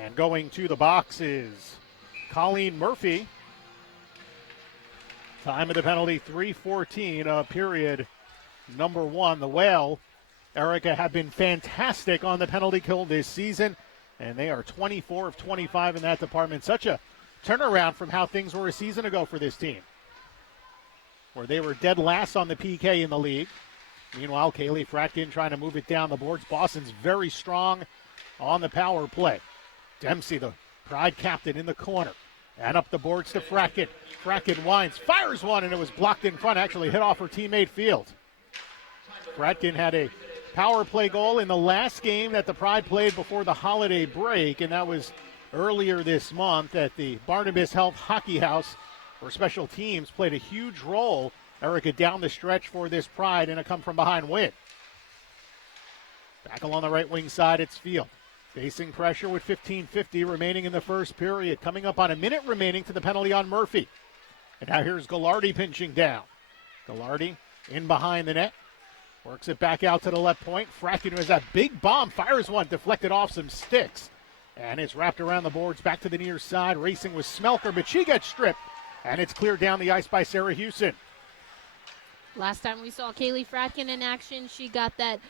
And going to the box is Colleen Murphy. Time of the penalty, 3:14, period number 1. The Whale, Erica, have been fantastic on the penalty kill this season, and they are 24 of 25 in that department. Such a turnaround from how things were a season ago for this team, where they were dead last on the PK in the league. Meanwhile, Kaylee Fratkin trying to move it down the boards. Boston's very strong on the power play. Dempsey, the Pride captain, in the corner. And up the boards to Fratkin. Fratkin winds, fires one, and it was blocked in front. Actually hit off her teammate Field. Fratkin had a power play goal in the last game that the Pride played before the holiday break, and that was earlier this month at the Barnabas Health Hockey House, where special teams played a huge role, Erica, down the stretch for this Pride in a come-from-behind win. Back along the right wing side, it's Field. Facing pressure with 15:50 remaining in the first period. Coming up on a minute remaining to the penalty on Murphy. And now here's Gallardi pinching down. Gallardi in behind the net. Works it back out to the left point. Fratkin, who has that big bomb, fires one, deflected off some sticks. And it's wrapped around the boards, back to the near side. Racing with Smelker, but she gets stripped. And it's cleared down the ice by Sarah Hewson. Last time we saw Kaylee Fratkin in action, she got that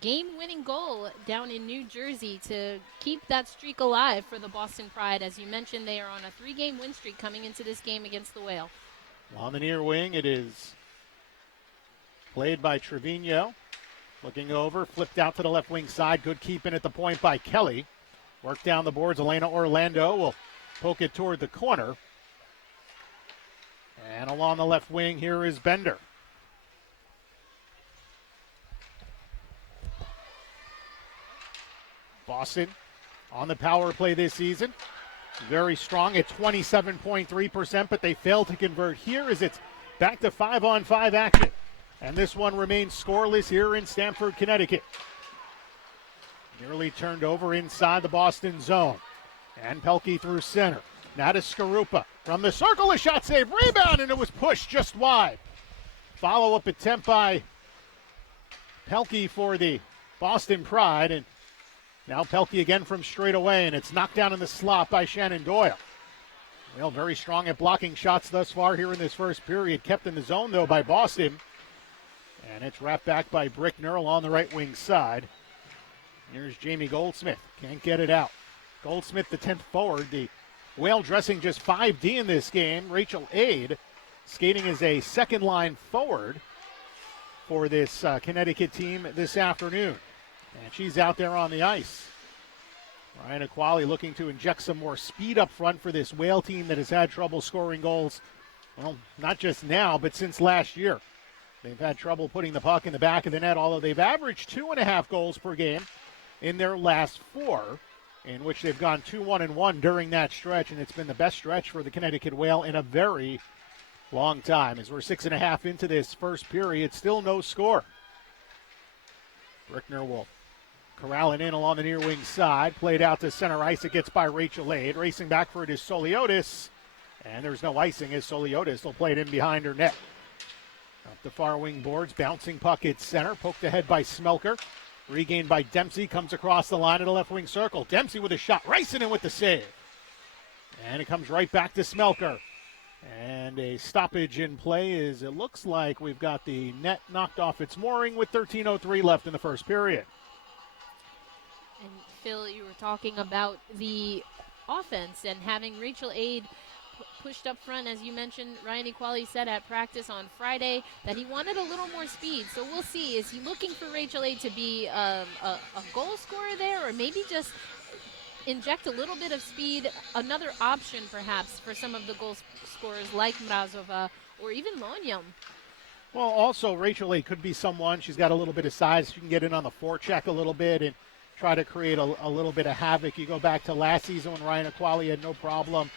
game-winning goal down in New Jersey to keep that streak alive for the Boston Pride. As you mentioned, they are on a 3-game win streak coming into this game against the Whale. On the near wing, it is played by Trevino. Looking over, flipped out to the left wing side. Good keeping at the point by Kelly. Work down the boards. Elena Orlando will poke it toward the corner. And along the left wing, here is Bender. Boston on the power play this season. Very strong at 27.3%, but they failed to convert here as it's back to 5-on-5 action. And this one remains scoreless here in Stamford, Connecticut. Nearly turned over inside the Boston zone. And Pelkey through center. Now to Skarupa. From the circle, a shot save, rebound, and it was pushed just wide. Follow-up attempt by Pelkey for the Boston Pride, and now Pelkey again from straight away, and it's knocked down in the slot by Shannon Doyle. Well, very strong at blocking shots thus far here in this first period. Kept in the zone, though, by Boston. And it's wrapped back by Brickner along the right wing side. Here's Jamie Goldsmith. Can't get it out. Goldsmith, the 10th forward. The Whale dressing just 5D in this game. Rachel Aid skating as a second-line forward for this Connecticut team this afternoon. And she's out there on the ice. Ryan Aquali looking to inject some more speed up front for this Whale team that has had trouble scoring goals, well, not just now, but since last year. They've had trouble putting the puck in the back of the net, although they've averaged 2.5 goals per game in their last 4, in which they've gone 2-1-1 during that stretch, and it's been the best stretch for the Connecticut Whale in a very long time. As we're 6.5 into this first period, still no score. Brickner will corral it in along the near wing side. Played out to center ice. It gets by Rachel Aid. Racing back for it is Soliotis. And there's no icing as Soliotis will play it in behind her net. Up the far wing boards. Bouncing puck at center. Poked ahead by Smelker. Regained by Dempsey. Comes across the line of the left wing circle. Dempsey with a shot. Racing in with the save. And it comes right back to Smelker. And a stoppage in play as it looks like we've got the net knocked off its mooring with 13:03 left in the first period. And Phil, you were talking about the offense and having Rachel Aid pushed up front. As you mentioned, Ryan Equali said at practice on Friday that he wanted a little more speed. So we'll see. Is he looking for Rachel Aid to be a goal scorer there, or maybe just inject a little bit of speed, another option perhaps for some of the goal scorers like Mrazova or even Lonyam? Well, also Rachel Aid could be someone. She's got a little bit of size. She can get in on the forecheck a little bit and try to create a little bit of havoc. You go back to last season when Ryan Aquali had no problem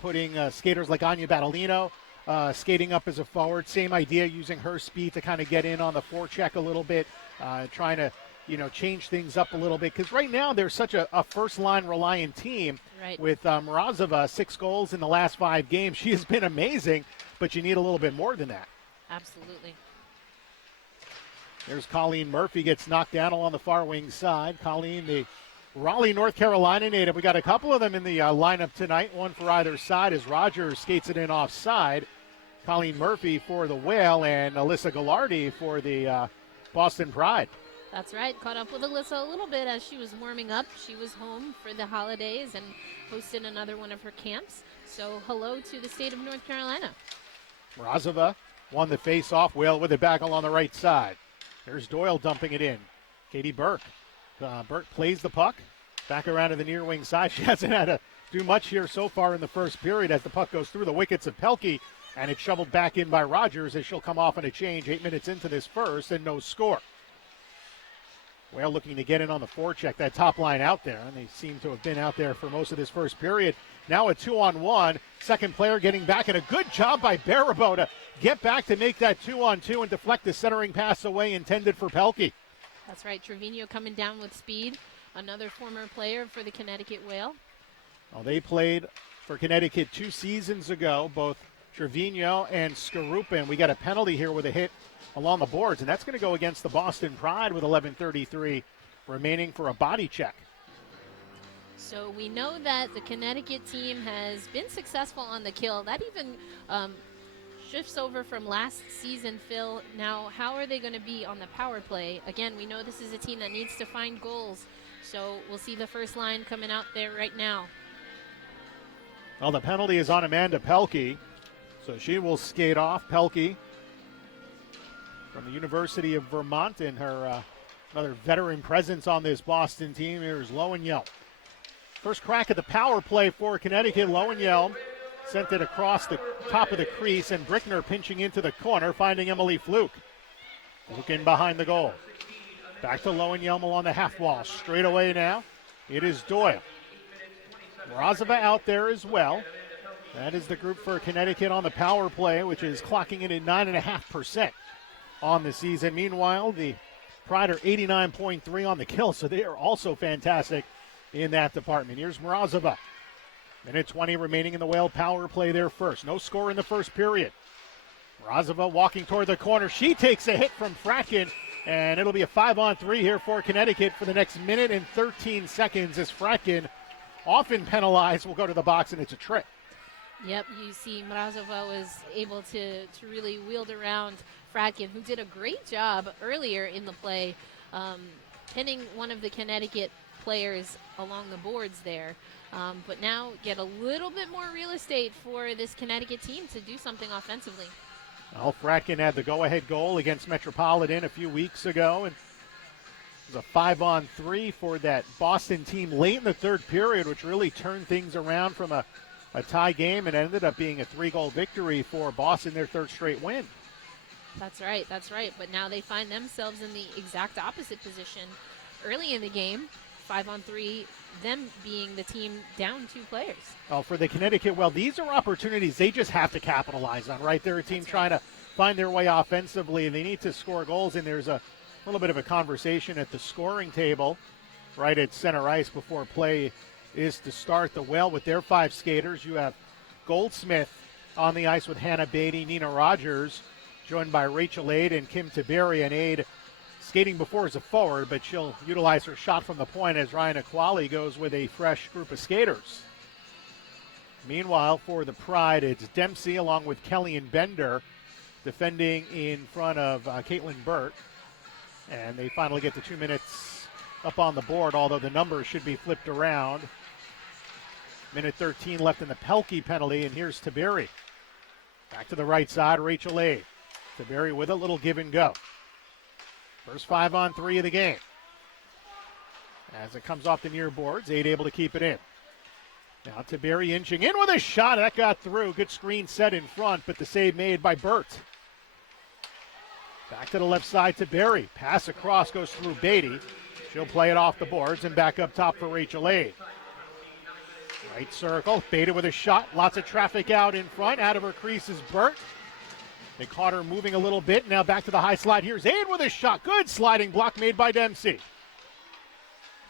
putting skaters like Anya Battolino skating up as a forward. Same idea, using her speed to kind of get in on the forecheck a little bit, trying to change things up a little bit. Because right now they're such a first-line reliant team. Right. With Mrazova, 6 goals in the last 5 games. She has been amazing, but you need a little bit more than that. Absolutely. There's Colleen Murphy, gets knocked down along the far wing side. Colleen, the Raleigh, North Carolina native. We got a couple of them in the lineup tonight, one for either side as Rogers skates it in offside. Colleen Murphy for the Whale and Alyssa Gallardi for the Boston Pride. That's right. Caught up with Alyssa a little bit as she was warming up. She was home for the holidays and hosted another one of her camps. So hello to the state of North Carolina. Mrazova won the face-off. Whale with it back along the right side. There's Doyle dumping it in. Katie Burke. Burke plays the puck. Back around to the near wing side. She hasn't had to do much here so far in the first period as the puck goes through the wickets of Pelkey. And it's shoveled back in by Rogers as she'll come off on a change 8 minutes into this first and no score. Whale looking to get in on the forecheck, that top line out there. And they seem to have been out there for most of this first period. Now a 2-on-1. Second player getting back, and a good job by Barabo to get back to make that 2-on-2 and deflect the centering pass away intended for Pelkey. That's right. Trevino coming down with speed. Another former player for the Connecticut Whale. Well, they played for Connecticut 2 seasons ago, both Trevino and Skarupa. And we got a penalty here with a hit along the boards, and that's going to go against the Boston Pride with 11:33 remaining for a body check. So we know that the Connecticut team has been successful on the kill. That even shifts over from last season, Phil. Now, how are they going to be on the power play? Again, we know this is a team that needs to find goals. So we'll see the first line coming out there right now. Well, the penalty is on Amanda Pelkey, so she will skate off. Pelkey from the University of Vermont and her another veteran presence on this Boston team. Here's Lowenjell. First crack at the power play for Connecticut. Lowenjell sent it across the top of the crease, and Brickner pinching into the corner, finding Emily Fluke. Fluke in behind the goal. Back to Lowenjell along the half wall. Straight away now, it is Doyle. Mrazova out there as well. That is the group for Connecticut on the power play, which is clocking in at 9.5% on the season. Meanwhile, the Pride are 89.3 on the kill, so they are also fantastic in that department. Here's Mrazova. Minute 20 remaining in the Whale power play there first. No score in the first period. Mrazova walking toward the corner. She takes a hit from Fratkin, and it'll be a 5-on-3 here for Connecticut for the next minute and 13 seconds as Fratkin, often penalized, will go to the box, and it's a trick. Yep, you see Mrazova was able to really wield around Fratkin, who did a great job earlier in the play, pinning one of the Connecticut players along the boards there. But now get a little bit more real estate for this Connecticut team to do something offensively. Well, Fratkin had the go-ahead goal against Metropolitan a few weeks ago, and it was a 5-on-3 for that Boston team late in the third period, which really turned things around from a tie game and ended up being a 3-goal victory for Boston, their third straight win. That's right. But now they find themselves in the exact opposite position early in the game, 5-on-3, them being the team down 2 players. Well, for the Connecticut, well, these are opportunities they just have to capitalize on, right? They're a team trying to find their way offensively. They need to score goals, and there's a little bit of a conversation at the scoring table right at center ice before play is to start. The Whale with their 5 skaters. You have Goldsmith on the ice with Hannah Beatty, Nina Rogers, joined by Rachel Aid and Kim Tiberi. And Aid skating before as a forward, but she'll utilize her shot from the point as Ryan Aquali goes with a fresh group of skaters. Meanwhile, for the Pride, it's Dempsey along with Kelly and Bender defending in front of Caitlin Burt. And they finally get the 2 minutes up on the board, although the numbers should be flipped around. Minute 13 left in the Pelkey penalty, and here's Tiberi. Back to the right side, Rachel Aid. Tiberi with a little give and go. First 5-on-3 of the game. As it comes off the near boards, Aid able to keep it in. Now Tiberi inching in with a shot. That got through. Good screen set in front, but the save made by Burt. Back to the left side to Berry. Pass across goes through Beatty. She'll play it off the boards and back up top for Rachel Aid. Right circle. Beatty with a shot. Lots of traffic out in front. Out of her crease is Burt. They caught her moving a little bit. Now back to the high slide. Here's Aid with a shot. Good sliding block made by Dempsey.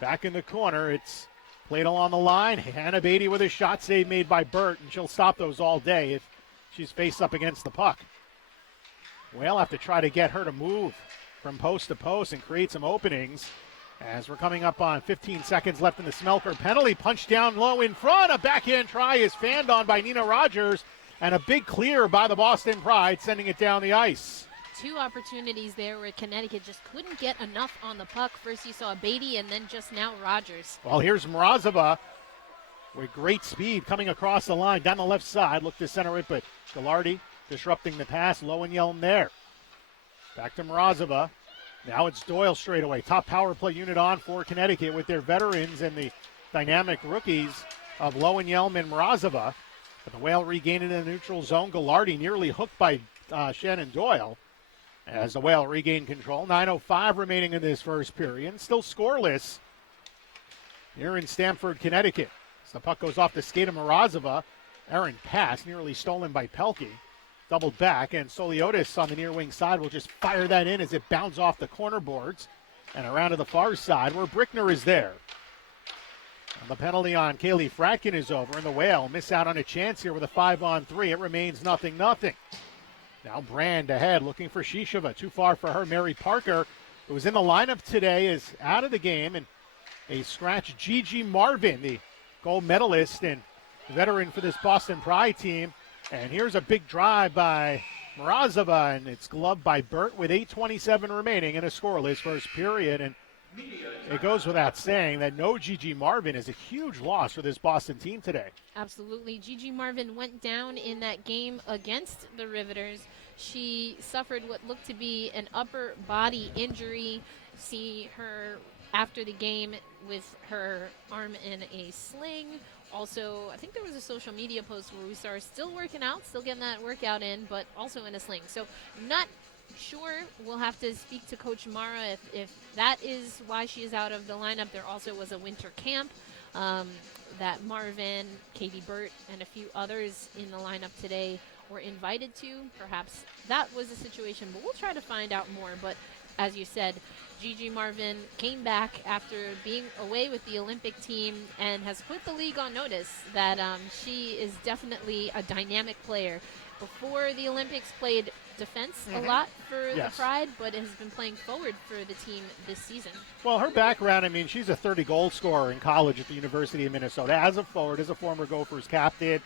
Back in the corner. It's played along the line. Hannah Beatty with a shot. Save made by Burt. And she'll stop those all day if she's face up against the puck. We'll have to try to get her to move from post to post and create some openings. As we're coming up on 15 seconds left in the Smelker penalty, punch down low in front. A backhand try is fanned on by Nina Rogers, and a big clear by the Boston Pride, sending it down the ice. Two opportunities there where Connecticut just couldn't get enough on the puck. First you saw Beatty, and then just now Rogers. Well, here's Mrazova with great speed coming across the line down the left side. Look to center it, but Gallardi disrupting the pass. Lowenjelm there. Back to Mrazova. Now it's Doyle straight away. Top power play unit on for Connecticut with their veterans and the dynamic rookies of Lowenjelm and Mrazova. But the Whale regained it in the neutral zone. Gallardi nearly hooked by Shannon Doyle. As the Whale regained control. 9:05 remaining in this first period. Still scoreless here in Stamford, Connecticut. As the puck goes off the skate of Mrazova. Errant pass nearly stolen by Pelkey. Doubled back, and Soliotis on the near wing side will just fire that in as it bounds off the corner boards and around to the far side where Brickner is there. And the penalty on Kaylee Fratkin is over, and the Whale miss out on a chance here with a 5-on-3. It remains 0-0. Now Brand ahead, looking for Shishova. Too far for her. Mary Parker, who was in the lineup today, is out of the game, and a scratch Gigi Marvin, the gold medalist and veteran for this Boston Pride team. And here's a big drive by Mrazova, and it's gloved by Burt with 8:27 remaining in a scoreless first period. And it goes without saying that no Gigi Marvin is a huge loss for this Boston team today. Absolutely. Gigi Marvin went down in that game against the Riveters. She suffered what looked to be an upper body injury. See her after the game with her arm in a sling. Also, I think there was a social media post where we saw her still working out, still getting that workout in, but also in a sling. So not sure. We'll have to speak to Coach Mara if that is why she is out of the lineup. There also was a winter camp that Marvin, Katie Burt, and a few others in the lineup today were invited to. Perhaps that was the situation, but we'll try to find out more. But as you said, Gigi Marvin came back after being away with the Olympic team and has put the league on notice that she is definitely a dynamic player. Before the Olympics, played defense a lot for the Pride, but has been playing forward for the team this season. Well, her background, I mean, she's a 30-goal scorer in college at the University of Minnesota as a forward, as a former Gophers captain,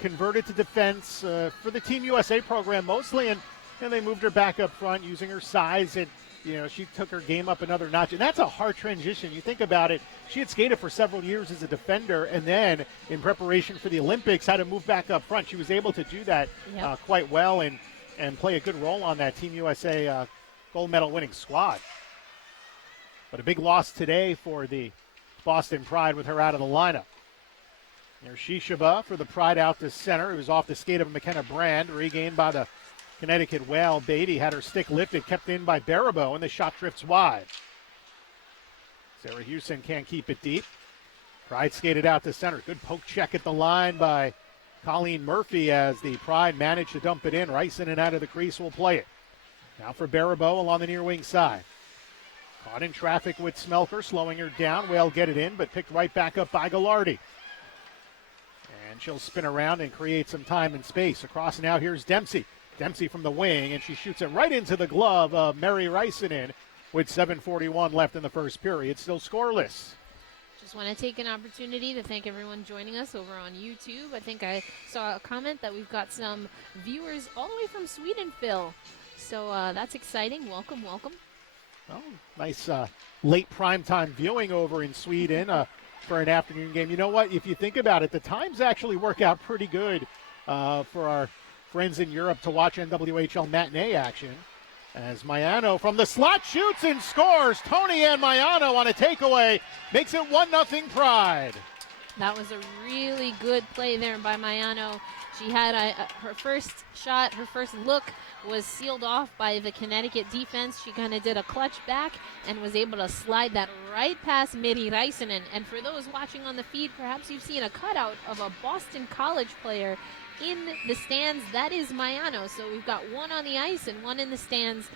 converted to defense for the Team USA program mostly, and they moved her back up front using her size, and she took her game up another notch, and that's a hard transition. You think about it, she had skated for several years as a defender, and then in preparation for the Olympics had to move back up front. She was able to do that quite well and play a good role on that Team USA gold medal winning squad. But a big loss today for the Boston Pride with her out of the lineup. There's Shishova for the Pride out to center. It was off the skate of McKenna Brand, regained by the Connecticut Whale. Beatty had her stick lifted, kept in by Barabo, and the shot drifts wide. Sarah Houston can't keep it deep. Pride skated out to center. Good poke check at the line by Colleen Murphy as the Pride managed to dump it in. Ryson out of the crease will play it. Now for Barabo along the near wing side. Caught in traffic with Smelker, slowing her down. Whale get it in, but picked right back up by Gallardi. And she'll spin around and create some time and space. Across now, here's Dempsey. Dempsey from the wing, and she shoots it right into the glove of Mary Rysonen with 7:41 left in the first period. Still scoreless. Just want to take an opportunity to thank everyone joining us over on YouTube. I think I saw a comment that we've got some viewers all the way from Sweden, Phil. So that's exciting. Welcome, welcome. Well, nice late primetime viewing over in Sweden for an afternoon game. You know what? If you think about it, the times actually work out pretty good for our friends in Europe to watch NWHL matinee action. As Maiano from the slot shoots and scores. Tony and Maiano on a takeaway makes it 1-0 Pride. That was a really good play there by Maiano. She had her first shot, her first look was sealed off by the Connecticut defense. She kind of did a clutch back and was able to slide that right past Miri Rysonen. And for those watching on the feed, perhaps you've seen a cutout of a Boston College player in the stands. That is Maiano. So we've got one on the ice and one in the stands.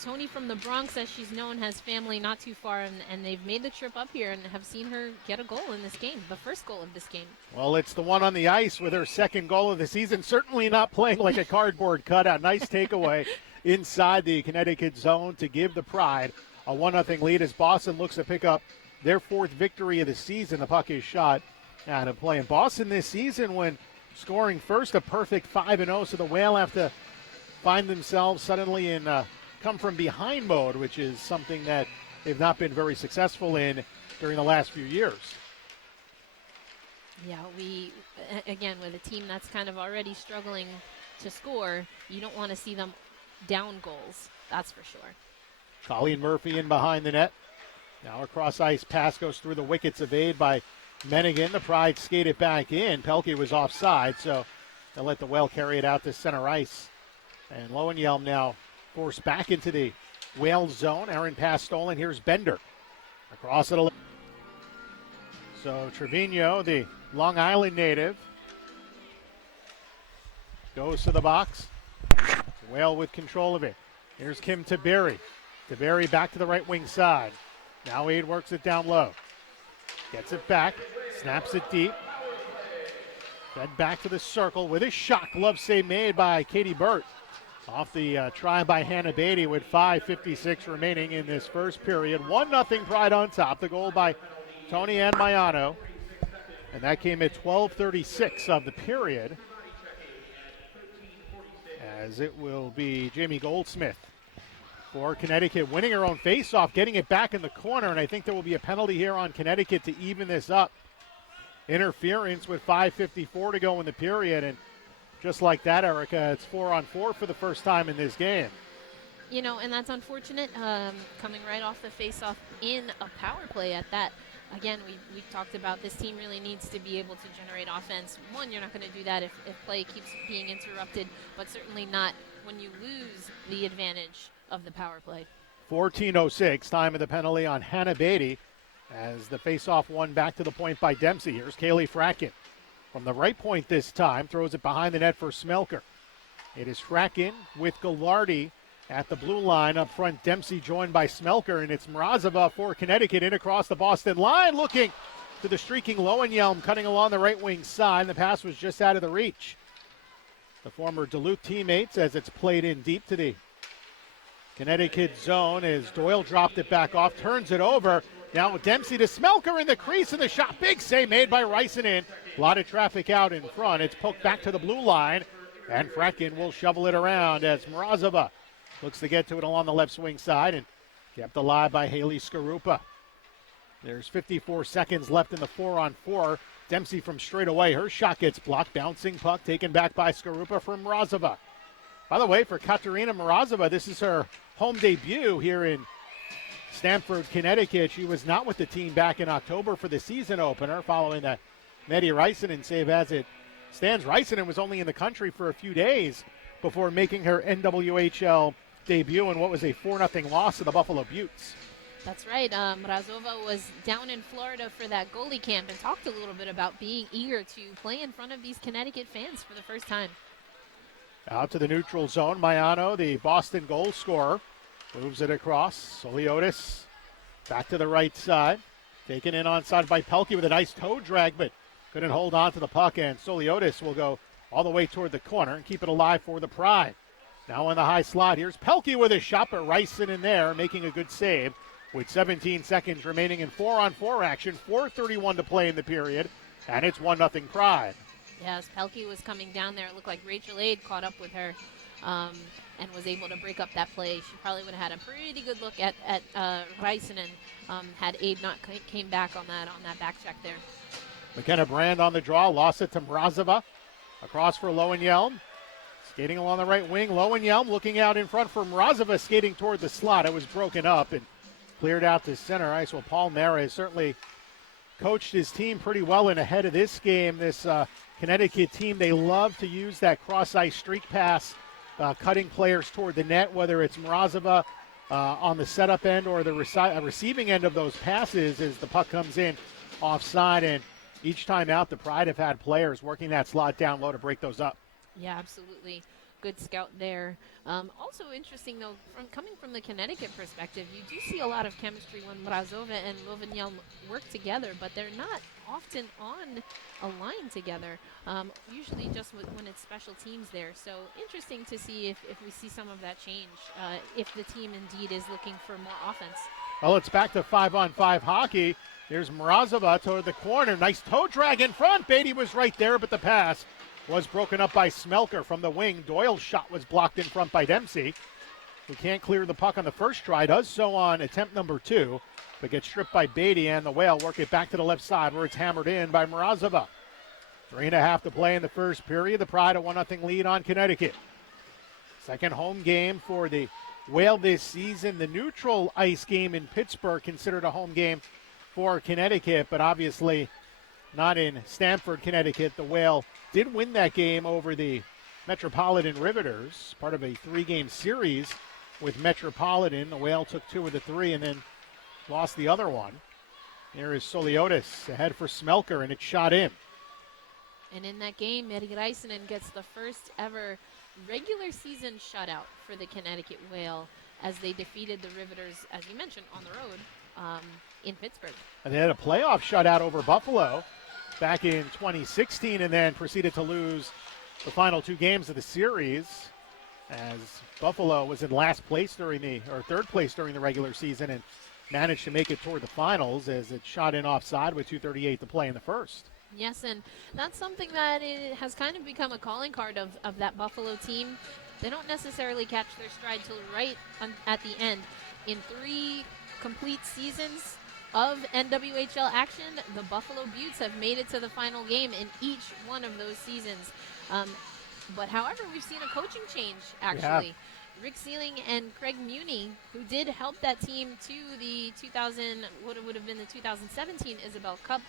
Tony from the Bronx, as she's known, has family not too far, and they've made the trip up here and have seen her get a goal in this game, the first goal of this game. Well, it's the one on the ice with her second goal of the season. Certainly not playing like a cardboard cutout. Nice takeaway inside the Connecticut zone to give the Pride a 1-0 lead as Boston looks to pick up their 4th victory of the season. The puck is shot out of play. And Boston this season, when scoring first, a perfect 5-0, so the Whale have to find themselves suddenly in come from behind mode, which is something that they've not been very successful in during the last few years. Yeah, again, with a team that's kind of already struggling to score, you don't want to see them down goals, that's for sure. Colleen Murphy in behind the net. Now a cross-ice pass goes through the wickets, evaded by Mennigan. The Pride skated back in. Pelkey was offside, so they'll let the Whale carry it out to center ice. And Lowenjelm now forced back into the Whale zone. Aaron pass stolen. Here's Bender. Across it. So Trevino, the Long Island native, goes to the box. Whale with control of it. Here's Kim Taberi. Taberi back to the right wing side. Now Wade works it down low. Gets it back. Snaps it deep. Fed back to the circle with a shot. Glove save made by Katie Burt. Off the try by Hannah Beatty with 5:56 remaining in this first period. 1-0 Pride on top. The goal by Tony Ann Maiano. And that came at 12:36 of the period. As it will be Jamie Goldsmith for Connecticut, winning her own faceoff, getting it back in the corner, and I think there will be a penalty here on Connecticut to even this up. Interference with 5:54 to go in the period, and just like that, Erica, it's 4-on-4 for the first time in this game. You know, and that's unfortunate, coming right off the faceoff in a power play at that. Again, we talked about this team really needs to be able to generate offense. One, you're not going to do that if play keeps being interrupted, but certainly not when you lose the advantage of the power play. 14:06, time of the penalty on Hannah Beatty as the faceoff won back to the point by Dempsey. Here's Kaylee Fracken from the right point this time, throws it behind the net for Smelker. It is Fracken with Gallardi at the blue line. Up front, Dempsey joined by Smelker, and it's Mrazova for Connecticut in across the Boston line, looking to the streaking Lowenjelm, cutting along the right wing side. The pass was just out of the reach. The former Duluth teammates as it's played in deep to the Connecticut zone as Doyle dropped it back off, turns it over. Now with Dempsey to Smelker in the crease, and the shot, big save made by Ricenin. A lot of traffic out in front. It's poked back to the blue line, and Fracken will shovel it around as Mrazova looks to get to it along the left wing side, and kept alive by Haley Skarupa. There's 54 seconds left in the 4-on-4. Dempsey from straight away. Her shot gets blocked. Bouncing puck taken back by Skarupa from Mrazova. By the way, for Katerina Mrazova, this is her home debut here in Stamford, Connecticut. She was not with the team back in October for the season opener following that Medi Ricenin save. As it stands, Ricenin was only in the country for a few days before making her NWHL debut in what was a 4-0 loss to the Buffalo Buttes. That's right. Mrazova was down in Florida for that goalie camp and talked a little bit about being eager to play in front of these Connecticut fans for the first time. Out to the neutral zone. Maiano, the Boston goal scorer, moves it across. Soliotis back to the right side. Taken in onside by Pelkey with a nice toe drag, but couldn't hold on to the puck, and Soliotis will go all the way toward the corner and keep it alive for the Pride. Now on the high slot, here's Pelkey with a shot, but Ricin in there making a good save with 17 seconds remaining in 4-on-4 action. 4:31 to play in the period, and it's 1-0 Pride. Yes, Pelkey was coming down there. It looked like Rachel Aid caught up with her and was able to break up that play. She probably would have had a pretty good look at Ricin had Aid not came back on that back check there. McKenna Brand on the draw, lost it to Mrazova. Across for Lowenjelm. Skating along the right wing. Lowenjelm looking out in front for Mrazova, skating toward the slot. It was broken up and cleared out to center ice. Well, Paul Mara has certainly coached his team pretty well in ahead of this game. This Connecticut team, they love to use that cross-ice streak pass, cutting players toward the net, whether it's Mrazova on the setup end or the receiving end of those passes as the puck comes in offside. And each time out, the Pride have had players working that slot down low to break those up. Yeah, absolutely. good scout there. Also interesting, though, coming from the Connecticut perspective, you do see a lot of chemistry when Mrazova and Lovinyel work together, but they're not often on a line together, usually just when it's special teams there. So interesting to see if we see some of that change, if the team indeed is looking for more offense. Well, it's back to 5-on-5 hockey. Here's Mrazova toward the corner. Nice toe drag in front. Beatty was right there, but the pass was broken up by Smelker from the wing. Doyle's shot was blocked in front by Dempsey, who can't clear the puck on the first try. Does so on attempt number 2, but gets stripped by Beatty, and the Whale work it back to the left side where it's hammered in by Mrazova. 3.5 to play in the first period. The Pride a 1-0 lead on Connecticut. Second home game for the Whale this season. The neutral ice game in Pittsburgh considered a home game for Connecticut, but obviously not in Stamford, Connecticut. The Whale did win that game over the Metropolitan Riveters, part of a 3-game series with Metropolitan. The Whale took 2 of the 3 and then lost the other one. Here is Soliotis ahead for Smelker, and it's shot in. And in that game, Meri Räisänen gets the first ever regular season shutout for the Connecticut Whale as they defeated the Riveters, as you mentioned, on the road in Pittsburgh. And they had a playoff shutout over Buffalo back in 2016 and then proceeded to lose the final 2 games of the series as Buffalo was in third place during the regular season and managed to make it toward the finals as it shot in offside with 2:38 to play in the first. Yes, and that's something that has kind of become a calling card of that Buffalo team. They don't necessarily catch their stride till right at the end. In 3 complete seasons of NWHL action, the Buffalo Beauts have made it to the final game in each one of those seasons. But however, we've seen a coaching change, actually. Yeah. Rick Sealing and Craig Muni, who did help that team to the what would have been the 2017 Isabel Cup,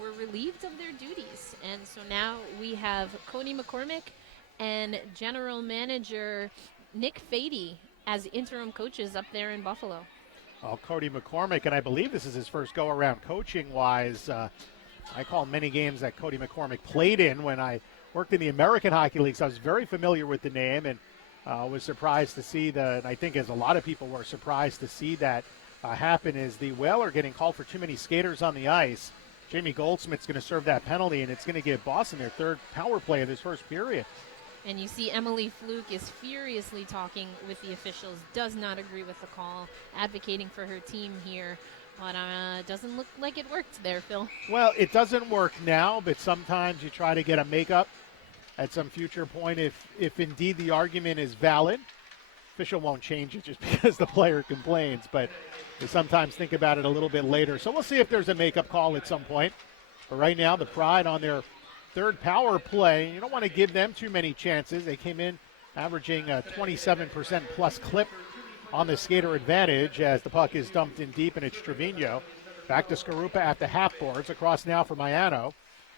were relieved of their duties. And so now we have Cody McCormick and general manager Nick Fady as interim coaches up there in Buffalo. Well, Cody McCormick, and I believe this is his first go-around coaching-wise. I call many games that Cody McCormick played in when I worked in the American Hockey League, so I was very familiar with the name and was surprised to see that. I think as a lot of people were surprised to see that happen, is the Whale are getting called for too many skaters on the ice. Jamie Goldsmith's going to serve that penalty, and it's going to give Boston their 3rd power play of this first period. And you see Emily Fluke is furiously talking with the officials, does not agree with the call, advocating for her team here. But it doesn't look like it worked there, Phil. Well, it doesn't work now, but sometimes you try to get a makeup at some future point if indeed the argument is valid. Official won't change it just because the player complains, but they sometimes think about it a little bit later. So we'll see if there's a makeup call at some point. But right now, the Pride on their 3rd power play. You don't want to give them too many chances. They came in averaging a 27% plus clip on the skater advantage as the puck is dumped in deep, and it's Trevino. Back to Skarupa at the half boards. Across now for Maiano.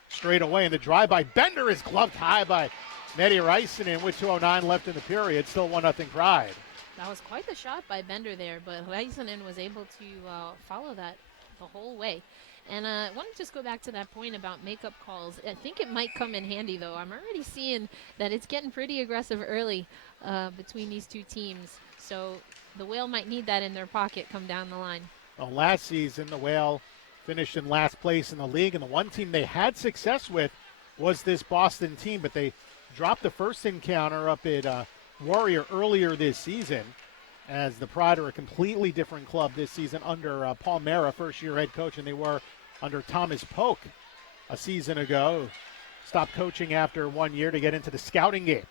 Straight away, and the drive by Bender is gloved high by Meri Räisänen with 2:09 left in the period. Still 1-0 Pride. That was quite the shot by Bender there, but Räisänen was able to follow that the whole way. And I want to just go back to that point about makeup calls. I think it might come in handy, though. I'm already seeing that it's getting pretty aggressive early between these 2 teams. So the Whale might need that in their pocket come down the line. Well, last season, the Whale finished in last place in the league, and the one team they had success with was this Boston team, but they dropped the first encounter up at Warrior earlier this season, as the Pride are a completely different club this season under Paul Mara, first-year head coach, and they were under Thomas Polk a season ago. Stopped coaching after 1 year to get into the scouting game.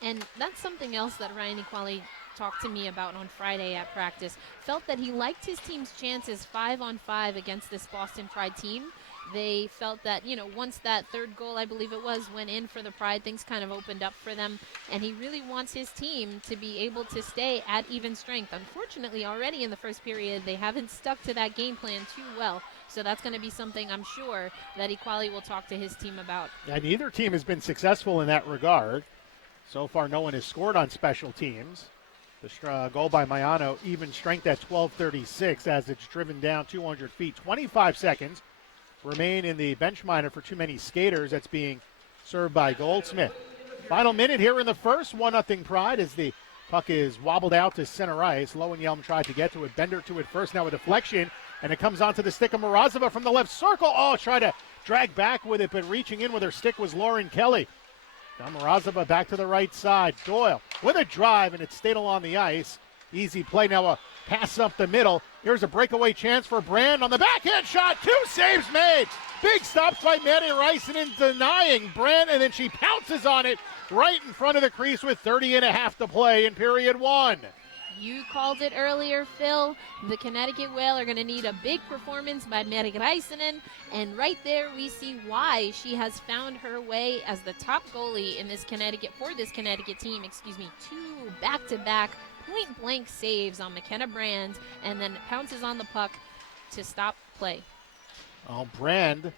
And that's something else that Ryan Equali talked to me about on Friday at practice. Felt that he liked his team's chances 5-on-5 against this Boston Pride team. They felt that, once that 3rd goal, I believe it was, went in for the Pride, things kind of opened up for them. And he really wants his team to be able to stay at even strength. Unfortunately, already in the first period, they haven't stuck to that game plan too well. So that's going to be something I'm sure that Equali will talk to his team about. Yeah, neither team has been successful in that regard. So far, no one has scored on special teams. The goal by Maiano, even strength at 12:36 as it's driven down 200 feet. 25 seconds remain in the bench minor for too many skaters. That's being served by Goldsmith. Final minute here in the first, 1-0 Pride as the puck is wobbled out to center ice. Lowenjelm tried to get to it, Bender to it first, now a deflection, and it comes onto the stick of Morozova from the left circle. Oh, tried to drag back with it, but reaching in with her stick was Lauren Kelly. Now Morozova back to the right side. Doyle with a drive, and it stayed along the ice. Easy play, now a pass up the middle. Here's a breakaway chance for Brand on the backhand shot. 2 saves made. Big stops by Maddie Reisinen denying Brand, and then she pounces on it right in front of the crease with 30.5 to play in period 1. You called it earlier, Phil. The Connecticut Whale are going to need a big performance by Maddie Reisinen, and right there we see why she has found her way as the top goalie in this Connecticut team. 2 back-to-back point-blank saves on McKenna Brand, and then pounces on the puck to stop play. Oh, Brand,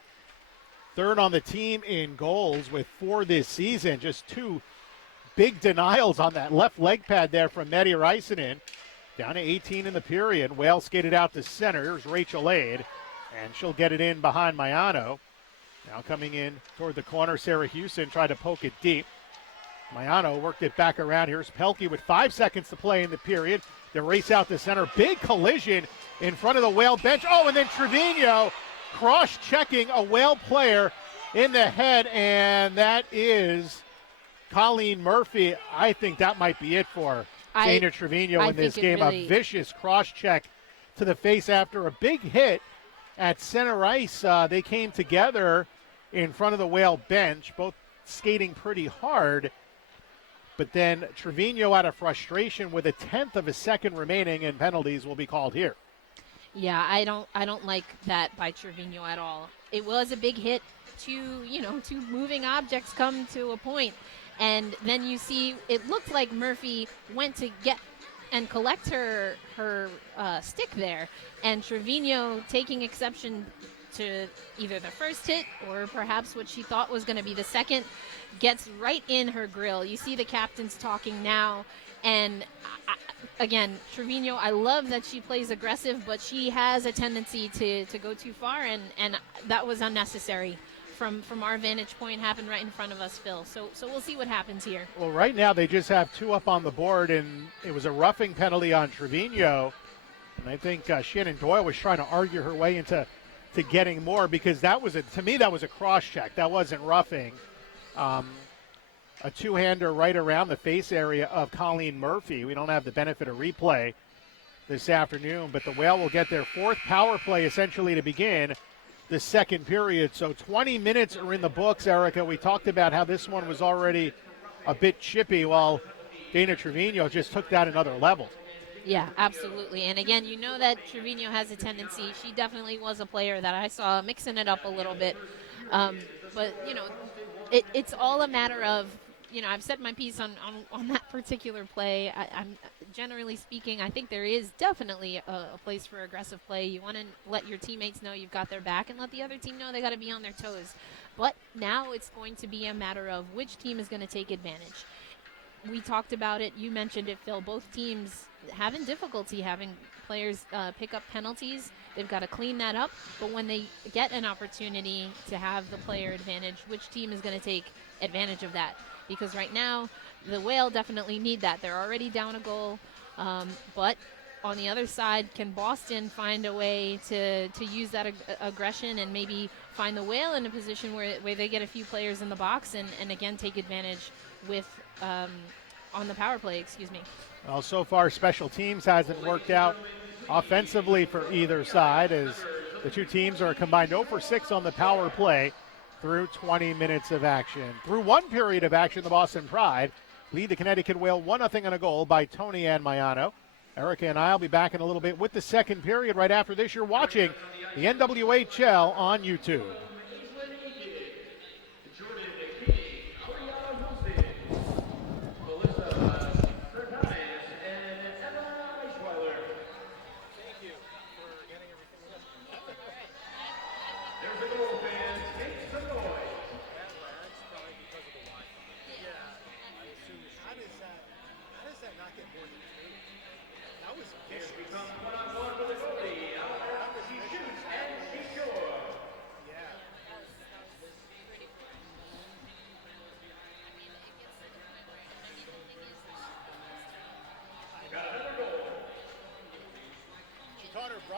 third on the team in goals with 4 this season. Just 2 big denials on that left leg pad there from Maddie Reisinen. Down to 18 in the period. Whale skated out to center. Here's Rachel Aid, and she'll get it in behind Mayano. Now coming in toward the corner, Sarah Houston tried to poke it deep. Mayano worked it back around. Here's Pelkey with 5 seconds to play in the period. They race out to center. Big collision in front of the Whale bench. Oh, and then Trevino cross-checking a Whale player in the head, and that is Colleen Murphy. I think that might be it for Dana Trevino in this game. A vicious cross-check to the face after a big hit at center ice. They came together in front of the Whale bench, both skating pretty hard. But then Trevino, out of frustration, with 1/10 of a second remaining, and penalties will be called here. Yeah, I don't like that by Trevino at all. It was a big hit. Two moving objects come to a point, and then you see it looked like Murphy went to get and collect her stick there, and Trevino, taking exception to either the first hit or perhaps what she thought was going to be the second, gets right in her grill. You see the captains talking now, and again, Trevino, I love that she plays aggressive, but she has a tendency to go too far, and that was unnecessary from our vantage point. Happened right in front of us, Phil. So we'll see what happens here. Well, right now they just have 2 up on the board, and it was a roughing penalty on Trevino, and I think Shannon Doyle was trying to argue her way into getting more, because that was a cross check. That wasn't roughing. A 2-hander right around the face area of Colleen Murphy. We don't have the benefit of replay this afternoon, but the Whale will get their 4th power play essentially to begin the second period. So 20 minutes are in the books, Erica. We talked about how this one was already a bit chippy, while Dana Trevino just took that another level. Yeah, absolutely. And again, you know that Trevino has a tendency. She definitely was a player that I saw mixing it up a little bit. But, it's all a matter of, I've said my piece on that particular play. I'm generally speaking, I think there is definitely a place for aggressive play. You want to let your teammates know you've got their back and let the other team know they got to be on their toes. But now it's going to be a matter of which team is going to take advantage. We talked about it. You mentioned it, Phil. Both teams having difficulty having players pick up penalties. They've got to clean that up. But when they get an opportunity to have the player advantage, which team is going to take advantage of that? Because right now, the Whale definitely need that. They're already down a goal. But on the other side, can Boston find a way to use that aggression and maybe find the Whale in a position where they get a few players in the box and again, take advantage with on the power play, Well, so far, special teams hasn't worked out offensively for either side, as the 2 teams are combined 0 for 6 on the power play through 20 minutes of action. Through 1 period of action, the Boston Pride lead the Connecticut Whale 1-0 on a goal by Tony and Mayano. Erica and I will be back in a little bit with the second period right after this. You're watching the NWHL on YouTube.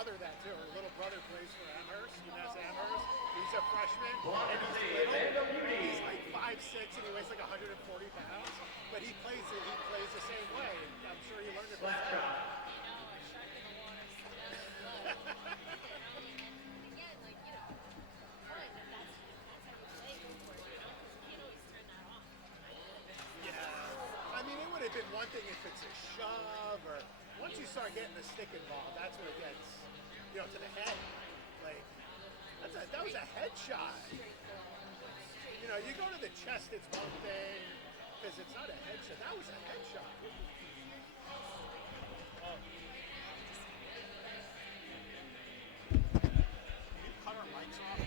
brother that too. Her little brother plays for Amherst, UMass Amherst. He's a freshman, and he's little. He's like 5'6", and he weighs like 140 pounds. But he plays the same way. And I'm sure he learned it from him. Yeah. I mean, it would have been one thing if it's a shove or once you start getting the stick involved, that's when it gets, to the head. Like, that was a headshot. You go to the chest, it's one thing because it's not a headshot. That was a headshot. Can you cut our mics off?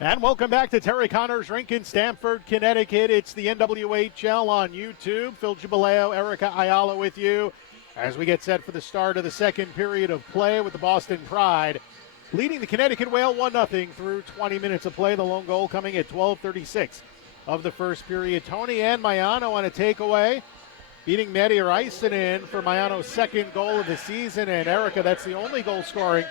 And welcome back to Terry Connors Rink in Stamford, Connecticut. It's the NWHL on YouTube. Phil Gibaleo, Erica Ayala with you as we get set for the start of the second period of play with the Boston Pride leading the Connecticut Whale 1-0 through 20 minutes of play. The lone goal coming at 12:36 of the first period. Tony and Mayano on a takeaway, beating Medi Räisänen for Mayano's second goal of the season. And Erica, that's the only goal scoring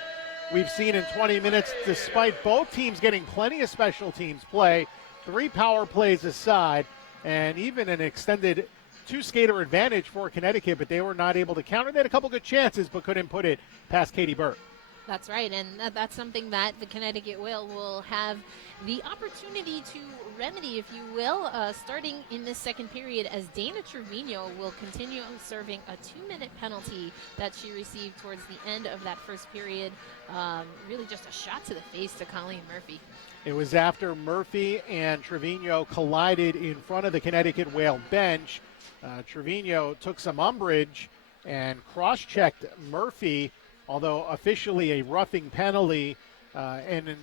we've seen in 20 minutes, despite both teams getting plenty of special teams play, 3 power plays aside, and even an extended 2-skater advantage for Connecticut, but they were not able to counter. They had a couple good chances, but couldn't put it past Katie Burt. That's right, and that's something that the Connecticut Whale will have the opportunity to remedy, if you will, starting in this second period, as Dana Trevino will continue serving a 2-minute penalty that she received towards the end of that first period. Really just a shot to the face to Colleen Murphy. It was after Murphy and Trevino collided in front of the Connecticut Whale bench. Trevino took some umbrage and cross-checked Murphy, although officially a roughing penalty, and it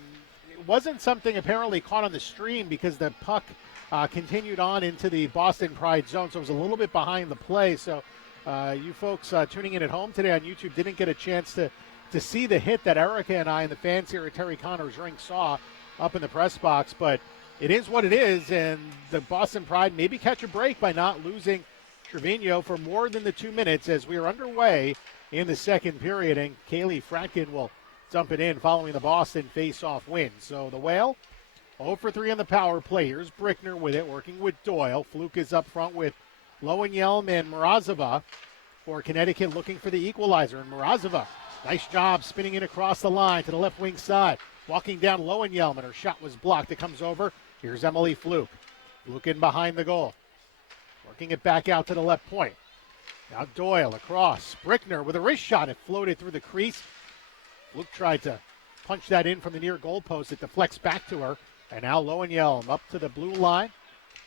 wasn't something apparently caught on the stream because the puck continued on into the Boston Pride zone, so it was a little bit behind the play. So you folks tuning in at home today on YouTube didn't get a chance to see the hit that Erica and I and the fans here at Terry Connors Rink saw up in the press box, but it is what it is, and the Boston Pride maybe catch a break by not losing Trevino for more than the 2 minutes as we are underway in the second period, and Kaylee Fratkin will dump it in following the Boston face-off win. So the Whale 0 for 3 on the power play. Here's Brickner with it, working with Doyle. Fluke is up front with Lowenjelm and Mrazova for Connecticut, looking for the equalizer. And Mrazova, nice job spinning it across the line to the left wing side. Walking down Lowenjelm, and her shot was blocked. It comes over. Here's Emily Fluke. Fluke in behind the goal. Working it back out to the left point. Now Doyle across. Brickner with a wrist shot. It floated through the crease. Luke tried to punch that in from the near goal post. It deflects back to her. And now Lowenjelm up to the blue line.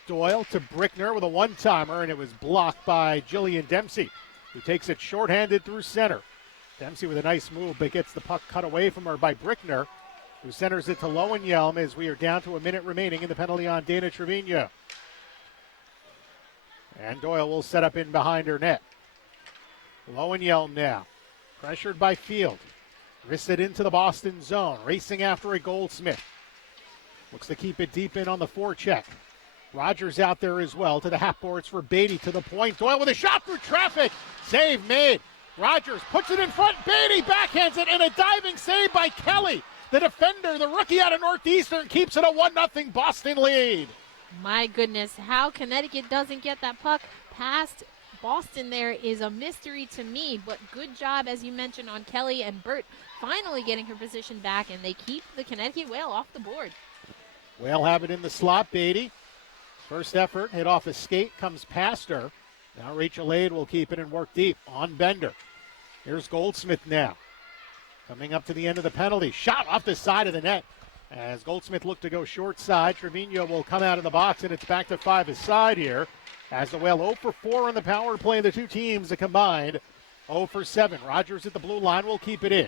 Doyle to Brickner with a one-timer, and it was blocked by Jillian Dempsey, who takes it shorthanded through center. Dempsey with a nice move, but gets the puck cut away from her by Brickner, who centers it to Lowenjelm as we are down to a minute remaining in the penalty on Dana Trevino. And Doyle will set up in behind her net. Lowenjelm now, pressured by Field. Wristed into the Boston zone, racing after a Goldsmith. Looks to keep it deep in on the forecheck. Rogers out there as well to the half boards for Beatty to the point. Doyle with a shot through traffic. Save made. Rogers puts it in front. Beatty backhands it, and a diving save by Kelly. The defender, the rookie out of Northeastern, keeps it a 1-0 Boston lead. My goodness, how Connecticut doesn't get that puck past Boston there is a mystery to me, but good job, as you mentioned, on Kelly and Burt finally getting her position back, and they keep the Connecticut Whale off the board. Whale have it in the slot. Beatty, first effort, hit off a skate, comes past her. Now Rachel Aid will keep it and work deep on Bender. Here's Goldsmith now. Coming up to the end of the penalty. Shot off the side of the net. As Goldsmith looked to go short side, Trevino will come out of the box, and it's back to 5-a-side here. As the Whale 0 for 4 on the power play, the two teams are combined 0 for 7. Rogers at the blue line will keep it in.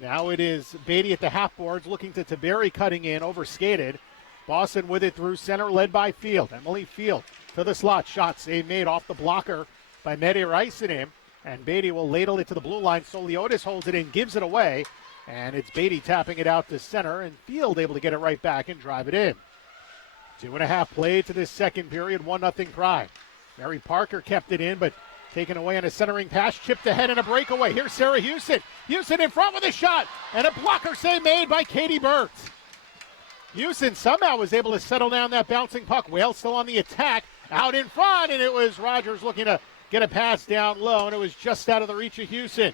Now it is Beatty at the half boards, looking to Taberi cutting in, over skated. Boston with it through center, led by Field. Emily Field to the slot. Shot save made off the blocker by Medi Räisänen. And Beatty will ladle it to the blue line. Soliotis holds it in, gives it away. And it's Beatty tapping it out to center, and Field able to get it right back and drive it in. 2.5 played to this second period, 1-0 Pride. Mary Parker kept it in, but taken away on a centering pass, chipped ahead and a breakaway. Here's Sarah Houston. Houston in front with a shot, and a blocker save made by Katie Burt. Houston somehow was able to settle down that bouncing puck. Wales still on the attack, out in front, and it was Rogers looking to get a pass down low, and it was just out of the reach of Houston.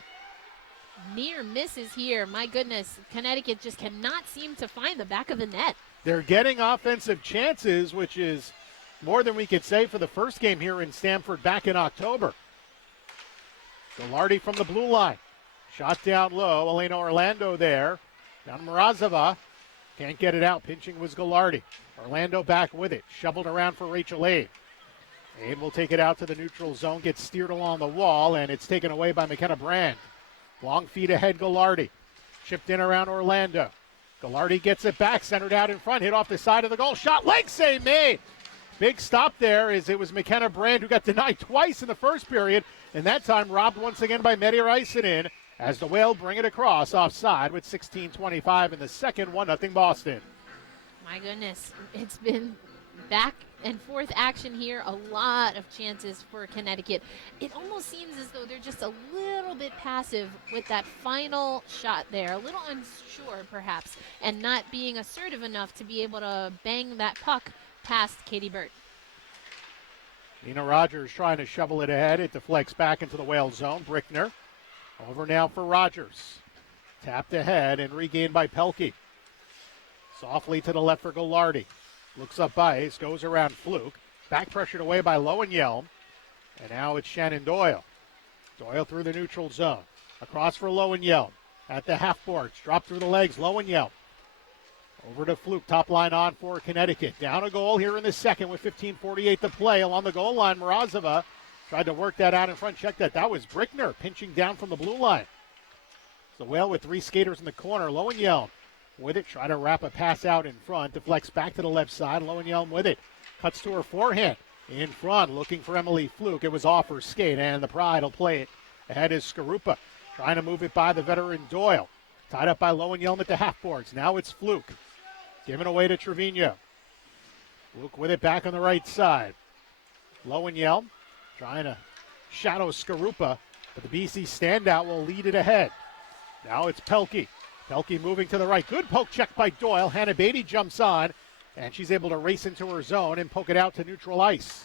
Near misses here. My goodness, Connecticut just cannot seem to find the back of the net. They're getting offensive chances, which is more than we could say for the first game here in Stamford back in October. Ghilardi from the blue line. Shot down low. Elena Orlando there. Down to Mrazova. Can't get it out. Pinching was Ghilardi. Orlando back with it. Shoveled around for Rachel Aid. Aid will take it out to the neutral zone. Gets steered along the wall, and it's taken away by McKenna Brand. Long feet ahead, Ghilardi. Chipped in around Orlando. Ghilardi gets it back, centered out in front, hit off the side of the goal. Shot, leg save made. Big stop there as it was McKenna Brand who got denied twice in the first period, and that time robbed once again by Mehdi Raisinin as the Whale bring it across offside with 16:25 in the second, 1-0 Boston. My goodness, it's been back and forth action here. A lot of chances for Connecticut. It almost seems as though they're just a little bit passive with that final shot there. A little unsure, perhaps, and not being assertive enough to be able to bang that puck past Katie Burt. Nina Rogers trying to shovel it ahead. It deflects back into the Whale zone. Brickner over now for Rogers. Tapped ahead and regained by Pelkey. Softly to the left for Ghilardi. Looks up ice, goes around Fluke. Back pressured away by Lowenjelm. And now it's Shannon Doyle. Doyle through the neutral zone. Across for Lowenjelm. At the half boards. Drop through the legs. Lowenjelm. Over to Fluke, top line on for Connecticut. Down a goal here in the second with 15:48 to play. Along the goal line, Morozova tried to work that out in front. Check that. That was Brickner pinching down from the blue line. The Whale with three skaters in the corner. Lowenjelm with it. Try to wrap a pass out in front. Deflects back to the left side. Lowenjelm with it. Cuts to her forehand. In front, looking for Emily Fluke. It was off her skate, and the Pride will play it. Ahead is Skarupa. Trying to move it by the veteran Doyle. Tied up by Lowenjelm at the half boards. Now it's Fluke. Given away to Trevino. Fluke with it back on the right side. Lowenjelm trying to shadow Skarupa, but the BC standout will lead it ahead. Now it's Pelkey. Pelkey moving to the right. Good poke check by Doyle. Hannah Beatty jumps on, and she's able to race into her zone and poke it out to neutral ice.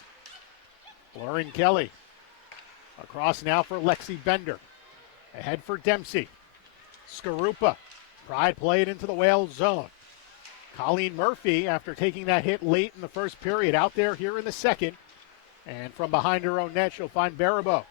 Lauren Kelly. Across now for Lexi Bender. Ahead for Dempsey. Skarupa. Pride play it into the Whale zone. Colleen Murphy, after taking that hit late in the first period, out there here in the second. And from behind her own net, she'll find Baribeau.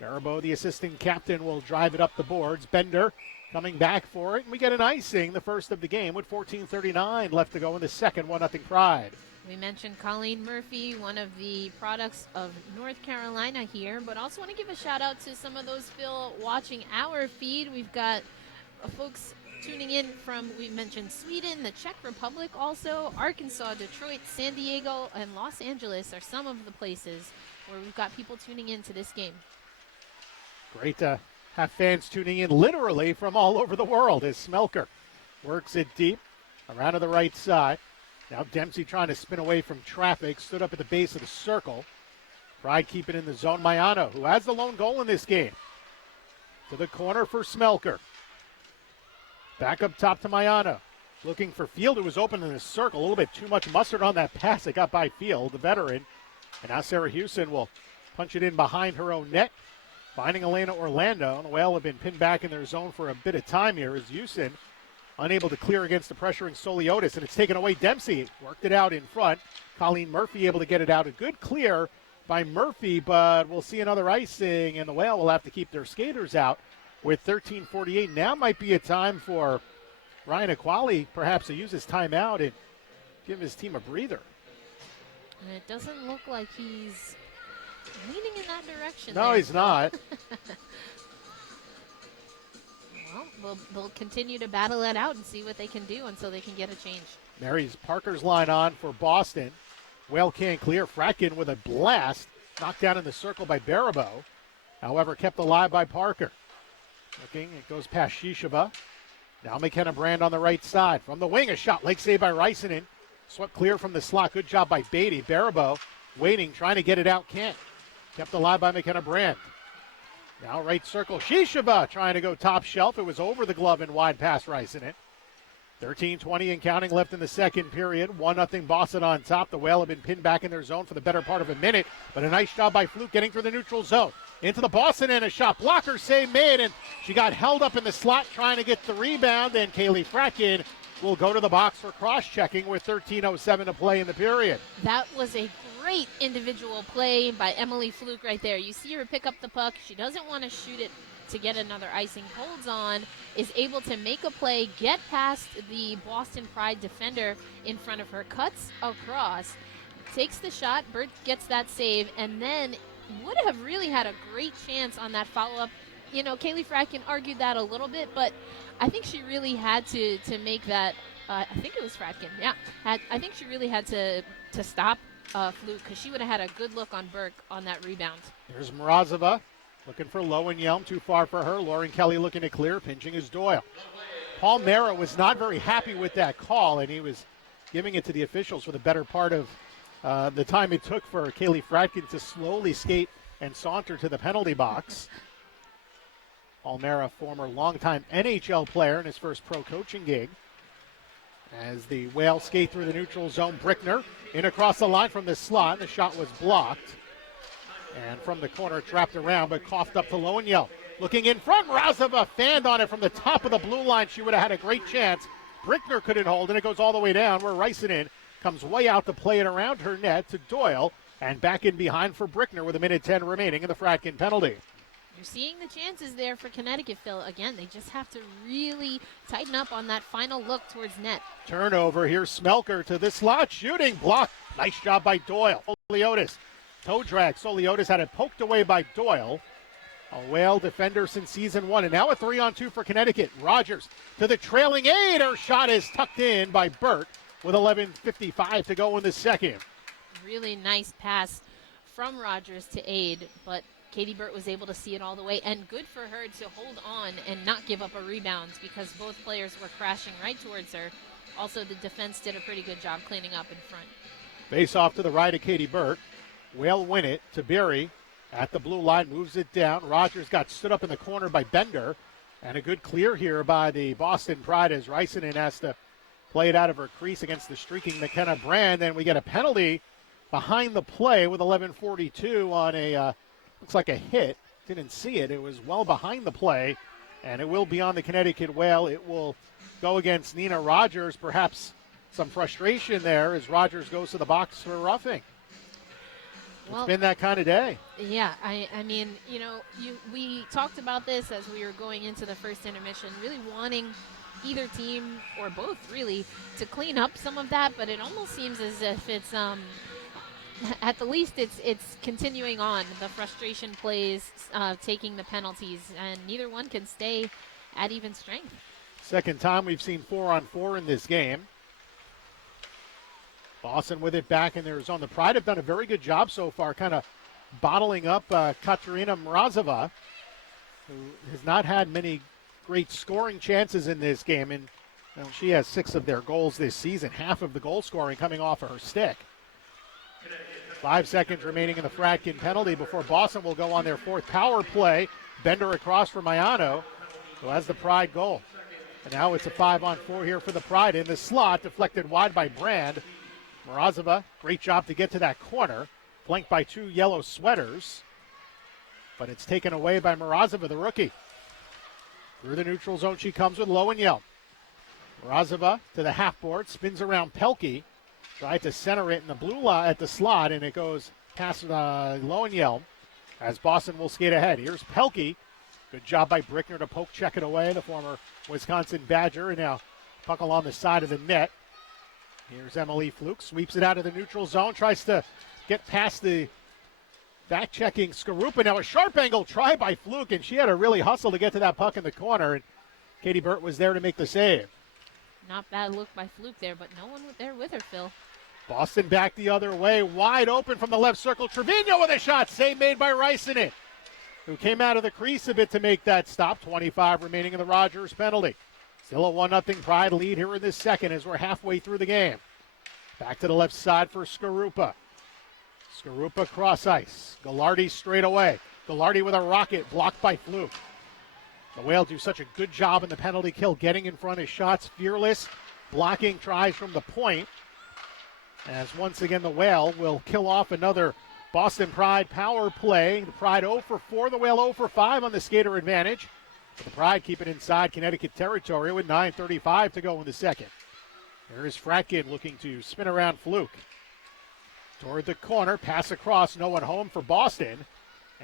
Baribeau, the assistant captain, will drive it up the boards. Bender coming back for it. And we get an icing, the first of the game, with 14:39 left to go in the second. 1-0 Pride. We mentioned Colleen Murphy, one of the products of North Carolina here, but also want to give a shout out to some of those, Phil, watching our feed. We've got folks tuning in from, we mentioned Sweden, the Czech Republic also, Arkansas, Detroit, San Diego, and Los Angeles are some of the places where we've got people tuning in to this game. Great to have fans tuning in literally from all over the world as Smelker works it deep around to the right side. Now Dempsey trying to spin away from traffic, stood up at the base of the circle. Pride keep it in the zone. Mayano, who has the lone goal in this game. To the corner for Smelker. Back up top to Mayano. Looking for Field, who was open in the circle. A little bit too much mustard on that pass. It got by Field, the veteran. And now Sarah Houston will punch it in behind her own net. Finding Elena Orlando. And the Whale have been pinned back in their zone for a bit of time here as Houston unable to clear against the pressuring Soliotis. And it's taken away. Dempsey worked it out in front. Colleen Murphy able to get it out. A good clear by Murphy, but we'll see another icing. And the Whale will have to keep their skaters out. With 13:48, now might be a time for Ryan Equali perhaps to use his timeout and give his team a breather. And it doesn't look like he's leaning in that direction. No, he's not. Well, they'll continue to battle it out and see what they can do until they can get a change. Mary's Parker's line on for Boston. Whale can't clear. Fratkin with a blast. Knocked down in the circle by Baribeau. However, kept alive by Parker. Looking, it goes past Shishova. Now McKenna Brand on the right side. From the wing, a shot. Leg save by Raisinin. Swept clear from the slot. Good job by Beatty. Baribeau waiting, trying to get it out. Can't. Kept alive by McKenna Brand. Now right circle. Shishova trying to go top shelf. It was over the glove and wide past Raisinin. 13:20 and counting left in the second period. 1-0 Boston on top. The Whale have been pinned back in their zone for the better part of a minute. But a nice job by Fluke getting through the neutral zone. Into the Boston end, a shot. Blocker save made, and she got held up in the slot trying to get the rebound. And Kaylee Fratkin will go to the box for cross-checking with 13:07 to play in the period. That was a great individual play by Emily Fluke right there. You see her pick up the puck. She doesn't want to shoot it to get another icing. Holds on, is able to make a play, get past the Boston Pride defender in front of her, cuts across, takes the shot. Burt gets that save, and then would have really had a great chance on that follow-up. You know, Kaylee Fratkin argued that a little bit, but I think she really had to make that. I think it was Fratkin. Yeah, I think she really had to stop Fluke, because she would have had a good look on Burke on that rebound. Here's Mrazova looking for Lowen-Yelm. Too far for her. Lauren Kelly looking to clear. Pinching is Doyle. Paul Mara was not very happy with that call, and he was giving it to the officials for the better part of the time it took for Kaylee Fratkin to slowly skate and saunter to the penalty box. Paul Mara, former longtime NHL player in his first pro coaching gig. As the Whales skate through the neutral zone, Brickner in across the line from the slot. The shot was blocked. And from the corner, it's wrapped around, but coughed up to Lowen-Yelm. Looking in front, Mrazova fanned on it from the top of the blue line. She would have had a great chance. Brickner couldn't hold, and it goes all the way down, where Rysanen comes way out to play it around her net to Doyle, and back in behind for Brickner with 1:10 remaining in the Fratkin penalty. You're seeing the chances there for Connecticut, Phil. Again, they just have to really tighten up on that final look towards net. Turnover here, Smelker to the slot, shooting, blocked. Nice job by Doyle. Soliotis, toe drag. Soliotis had it poked away by Doyle. A Whale defender since season 1, and now a 3-on-2 for Connecticut. Rogers to the trailing 8. Her shot is tucked in by Burt with 11:55 to go in the second. Really nice pass from Rogers to Aid, but Katie Burt was able to see it all the way, and good for her to hold on and not give up a rebound, because both players were crashing right towards her. Also, the defense did a pretty good job cleaning up in front. Face off to the right of Katie Burt. Whale win it to Berry at the blue line, moves it down. Rogers got stood up in the corner by Bender, and a good clear here by the Boston Pride as Rysanen has to play it out of her crease against the streaking McKenna Brand, and we get a penalty behind the play with 11:42 on a looks like a hit. Didn't see it. It was well behind the play, and it will be on the Connecticut Whale. It will go against Nina Rogers. Perhaps some frustration there as Rogers goes to the box for roughing. It's been that kind of day. Yeah, I mean, we talked about this as we were going into the first intermission, really wanting either team or both really to clean up some of that, but it almost seems as if it's at the least it's continuing on. The frustration plays, taking the penalties, and neither one can stay at even strength. Second time we've seen 4-on-4 in this game. Boston with it back in their zone. The Pride have done a very good job so far, kind of bottling up Katerina Mrazova, who has not had many great scoring chances in this game, and she has 6 of their goals this season, half of the goal scoring coming off of her stick. 5 seconds remaining in the Fratkin penalty before Boston will go on their 4th power play. Bender across for Mayano, who has the Pride goal. And now it's a 5-on-4 here for the Pride in the slot, deflected wide by Brand. Mrazova, great job to get to that corner, flanked by 2 yellow sweaters. But it's taken away by Mrazova, the rookie. Through the neutral zone she comes with Lowen-Yelm. Mrazova to the half board, spins around Pelkey. Tried to center it in the blue line at the slot, and it goes past Lowen-Yelm as Boston will skate ahead. Here's Pelkey. Good job by Brickner to poke check it away, the former Wisconsin Badger, and now puck along the side of the net. Here's Emily Fluke, sweeps it out of the neutral zone, tries to get past the back-checking Skarupa. Now a sharp angle try by Fluke, and she had to really hustle to get to that puck in the corner, and Katie Burt was there to make the save. Not bad look by Fluke there, but no one there with her, Phil. Boston back the other way, wide open from the left circle. Trevino with a shot, save made by Rysanen, who came out of the crease a bit to make that stop. 25 remaining in the Rogers penalty. Still a 1-0 Pride lead here in this second as we're halfway through the game. Back to the left side for Skarupa. Skarupa cross ice. Gallardi straight away. Gallardi with a rocket, blocked by Fluke. The Whale do such a good job in the penalty kill, getting in front of shots, fearless, blocking tries from the point. As once again the Whale will kill off another Boston Pride power play. The Pride 0 for 4, the Whale 0 for 5 on the skater advantage. But the Pride keep it inside Connecticut territory with 9:35 to go in the second. There is Fratkin looking to spin around Fluke. Toward the corner, pass across, no one home for Boston.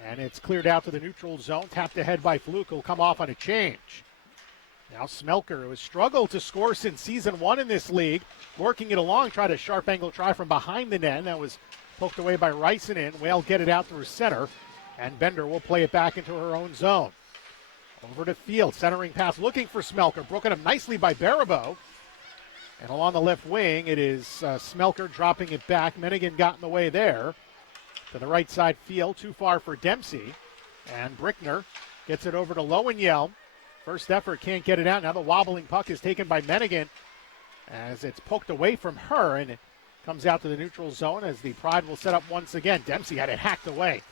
And it's cleared out to the neutral zone, tapped ahead by Fluke, who'll come off on a change. Now Smelker, who has struggled to score since season 1 in this league, working it along, tried a sharp angle try from behind the net. That was poked away by Rysanen. Whale get it out through center, and Bender will play it back into her own zone. Over to Field, centering pass, looking for Smelker. Broken up nicely by Barabo. And along the left wing, it is Smelker dropping it back. Menigan got in the way there. To the right side, Field, too far for Dempsey. And Brickner gets it over to Lowenjelm. First effort, can't get it out. Now the wobbling puck is taken by Menigan as it's poked away from her, and it comes out to the neutral zone as the Pride will set up once again. Dempsey had it hacked away.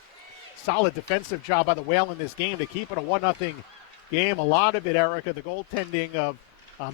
Solid defensive job by the Whale in this game to keep it a 1-0 game. A lot of it, Erica, the goaltending of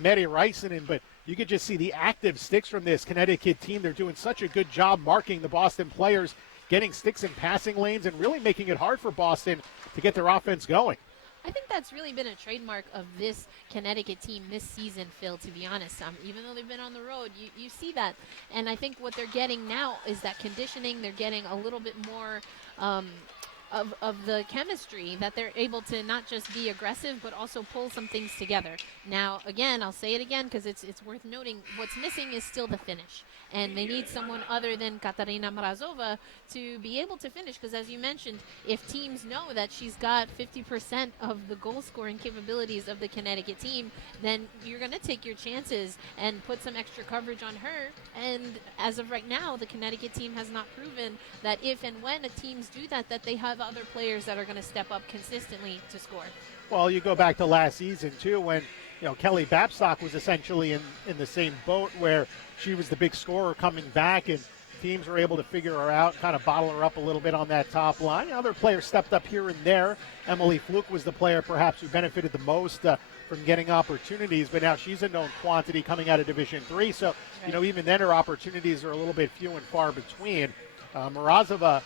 Meri Räisänen, but you could just see the active sticks from this Connecticut team. They're doing such a good job marking the Boston players, getting sticks in passing lanes, and really making it hard for Boston to get their offense going. I think that's really been a trademark of this Connecticut team this season, Phil, to be honest. Even though they've been on the road, you see that. And I think what they're getting now is that conditioning. They're getting a little bit more of the chemistry that they're able to not just be aggressive, but also pull some things together. Now, again, I'll say it again because it's worth noting, what's missing is still the finish. And they need someone other than Katarina Mrazova to be able to finish because, as you mentioned, if teams know that she's got 50% of the goal-scoring capabilities of the Connecticut team, then you're going to take your chances and put some extra coverage on her. And as of right now, the Connecticut team has not proven that if and when teams do that, that they have other players that are going to step up consistently to score. Well, you go back to last season, too, when Kelly Babstock was essentially in the same boat where she was the big scorer coming back, and teams were able to figure her out, kind of bottle her up a little bit on that top line. Other players stepped up here and there. Emily Fluke was the player perhaps who benefited the most from getting opportunities, but now she's a known quantity coming out of Division III. So, even then her opportunities are a little bit few and far between. Mrazova,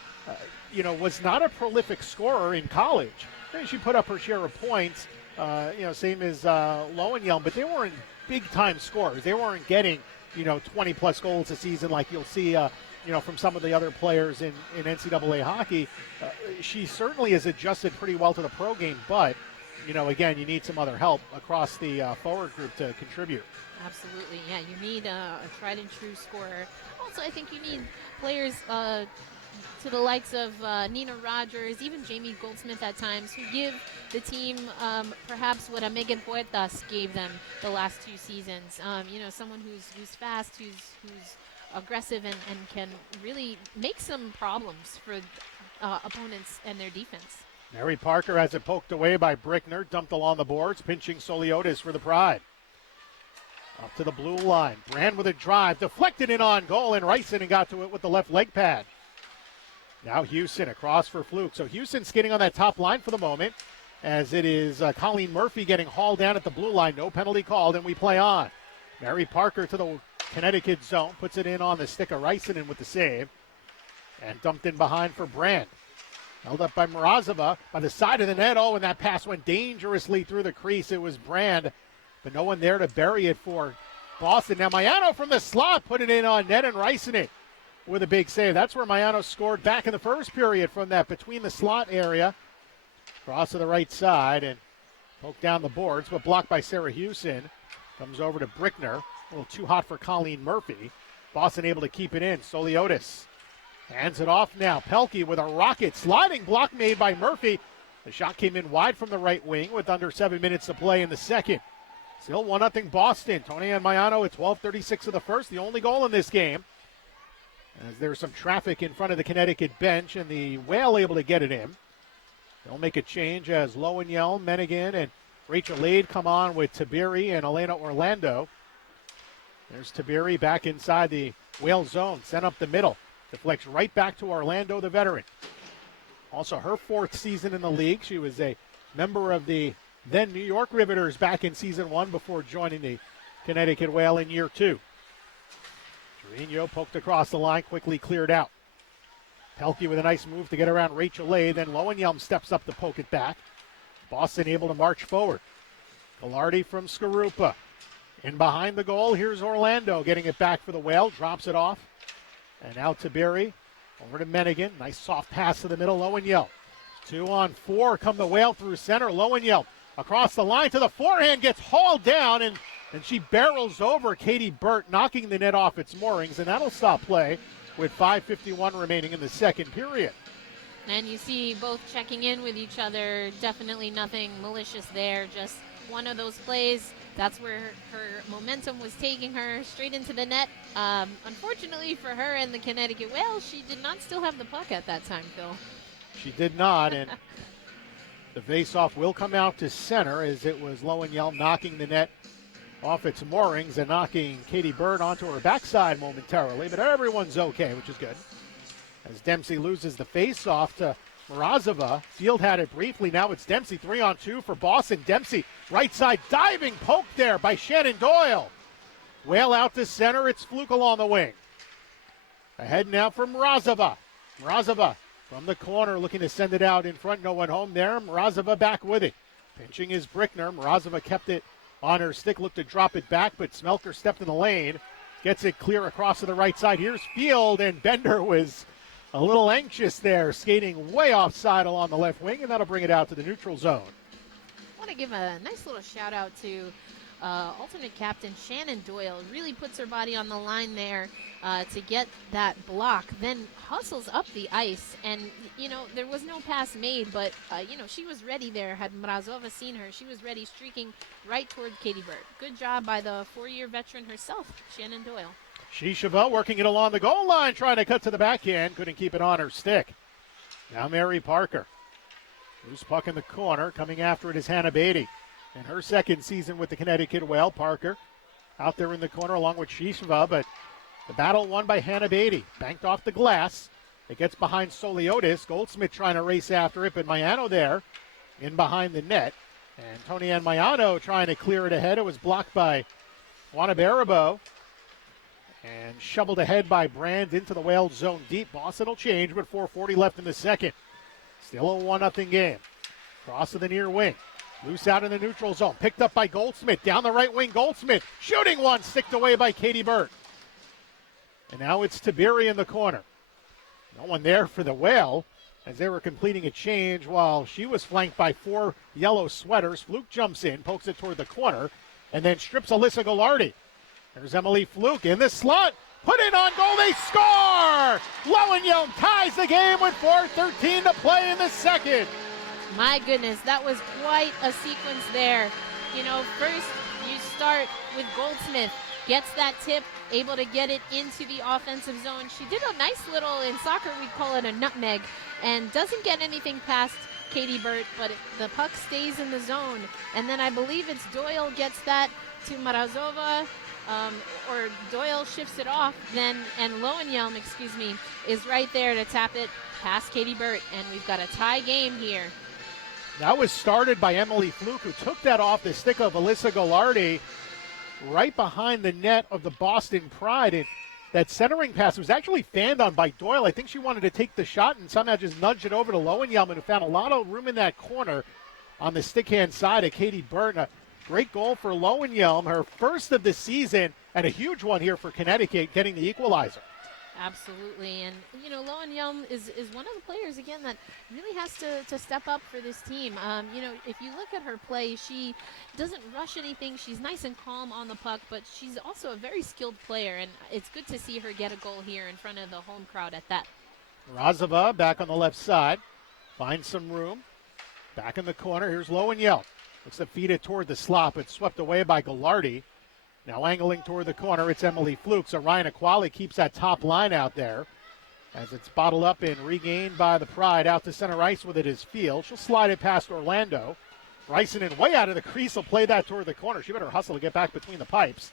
was not a prolific scorer in college. She put up her share of points, same as Lowenjelm, but they weren't big-time scorers. They weren't getting, 20-plus goals a season like you'll see, from some of the other players in NCAA hockey. She certainly has adjusted pretty well to the pro game, but, again, you need some other help across the forward group to contribute. Absolutely, yeah. You need a tried-and-true scorer. Also, I think you need players to the likes of Nina Rogers, even Jamie Goldsmith at times, who give the team perhaps what a Megan Huertas gave them the last two seasons. Someone who's fast, who's aggressive, and can really make some problems for opponents and their defense. Mary Parker has it poked away by Brickner, dumped along the boards, pinching Soliotis for the Pride. Up to the blue line. Brand with a drive, deflected in on goal, and Räisänen got to it with the left leg pad. Now Houston across for Fluke. So Houston skating on that top line for the moment, as it is Colleen Murphy getting hauled down at the blue line. No penalty called, and we play on. Mary Parker to the Connecticut zone, puts it in on the stick of Räisänen with the save, and dumped in behind for Brand. Held up by Mrazova by the side of the net. Oh, and that pass went dangerously through the crease. It was Brand, but no one there to bury it for Boston. Now Mayano from the slot put it in on net, and Räisänen with a big save. That's where Mayano scored back in the first period from that between the slot area. Cross to the right side and poked down the boards, but blocked by Sarah Houston. Comes over to Brickner. A little too hot for Colleen Murphy. Boston able to keep it in. Soliotis hands it off now. Pelkey with a rocket sliding block made by Murphy. The shot came in wide from the right wing with under 7 minutes to play in the second. Still 1-0 Boston. Tony and Mayano at 12:36 of the first. The only goal in this game. As there's some traffic in front of the Connecticut bench, and the Whale able to get it in. They'll make a change as Lowenjelm, Menigan, and Rachel Lade come on with Tabiri and Elena Orlando. There's Tabiri back inside the Whale zone, sent up the middle. Deflects right back to Orlando, the veteran. Also her fourth season in the league. She was a member of the then New York Riveters back in season one before joining the Connecticut Whale in year two. Trevino poked across the line, quickly cleared out. Pelkey with a nice move to get around Rachel Lade. Then Lowenjelm steps up to poke it back. Boston able to march forward. Gallardi from Skarupa. In behind the goal, here's Orlando getting it back for the Whale. Drops it off. And now Tabiri over to Menigan. Nice soft pass to the middle. Lowenjelm. 2-on-4 come the Whale through center. Lowenjelm across the line to the forehand. Gets hauled down and she barrels over Katie Burt, knocking the net off its moorings. And that'll stop play with 5:51 remaining in the second period. And you see both checking in with each other. Definitely nothing malicious there. Just one of those plays. That's where her momentum was taking her straight into the net. Unfortunately for her and the Connecticut Whales, she did not still have the puck at that time, Phil. She did not, and the face-off will come out to center as it was Lowenjelm knocking the net off its moorings and knocking Katie Bird onto her backside momentarily, but everyone's okay, which is good. As Dempsey loses the face-off to Mrazova. Field had it briefly. Now it's Dempsey 3-on-2 for Boston. Dempsey right side diving poke there by Shannon Doyle. Whale out to center. It's Fluke along the wing. Ahead now for Mrazova. Mrazova from the corner looking to send it out in front. No one home there. Mrazova back with it. Pinching is Brickner. Mrazova kept it on her stick. Looked to drop it back, but Smelker stepped in the lane. Gets it clear across to the right side. Here's Field, and Bender was a little anxious there, skating way offside along the left wing, and that'll bring it out to the neutral zone. I want to give a nice little shout out to alternate captain Shannon Doyle. Really puts her body on the line there to get that block, then hustles up the ice. And, you know, there was no pass made, but, you know, she was ready there. Had Mrazova seen her, she was ready, streaking right toward Katie Bird. Good job by the 4-year veteran herself, Shannon Doyle. Shisheva working it along the goal line, trying to cut to the backhand. Couldn't keep it on her stick. Now Mary Parker. Loose puck in the corner. Coming after it is Hannah Beatty. In her second season with the Connecticut Whale, Parker out there in the corner along with Shisheva, but the battle won by Hannah Beatty. Banked off the glass. It gets behind Soliotis. Goldsmith trying to race after it, but Mayano there in behind the net. And Tony Ann Mayano trying to clear it ahead. It was blocked by Juana Barabo. And shoveled ahead by Brand into the Whale zone deep. Boston will change with 4:40 left in the second. Still a 1-0 game. Cross to the near wing. Loose out in the neutral zone. Picked up by Goldsmith. Down the right wing, Goldsmith. Shooting one. Sticked away by Katie Bird. And now it's Tiberi in the corner. No one there for the Whale as they were completing a change while she was flanked by 4 yellow sweaters. Fluke jumps in, pokes it toward the corner, and then strips Alyssa Goulardi. There's Emily Fluke in the slot. Put it on goal. They score! Lowenjelm ties the game with 4:13 to play in the second. My goodness, that was quite a sequence there. You know, first you start with Goldsmith. Gets that tip, able to get it into the offensive zone. She did a nice little, in soccer we call it a nutmeg, and doesn't get anything past Katie Bird, but the puck stays in the zone. And then I believe it's Doyle gets that to Mrazova. Or Doyle shifts it off, then, and Lowenjelm, is right there to tap it past Katie Bird, and we've got a tie game here. That was started by Emily Fluke, who took that off the stick of Alyssa Goulardi right behind the net of the Boston Pride. And that centering pass was actually fanned on by Doyle. I think she wanted to take the shot and somehow just nudge it over to Lowenjelm, and found a lot of room in that corner on the stick-hand side of Katie Bird. Great goal for Lowenjelm, her first of the season, and a huge one here for Connecticut, getting the equalizer. Absolutely, and you know, Lowenjelm is one of the players, again, that really has to step up for this team. You know, if you look at her play, she doesn't rush anything. She's nice and calm on the puck, but she's also a very skilled player, and it's good to see her get a goal here in front of the home crowd at that. Mrazova back on the left side, finds some room. Back in the corner, here's Lowenjelm. Looks to feed it toward the slot, but swept away by Goulardi. Now angling toward the corner, it's Emily Fluke. So Ryan Aquali keeps that top line out there as it's bottled up and regained by the Pride. Out to center ice with it is Field. She'll slide it past Orlando. Rysonen way out of the crease will play that toward the corner. She better hustle to get back between the pipes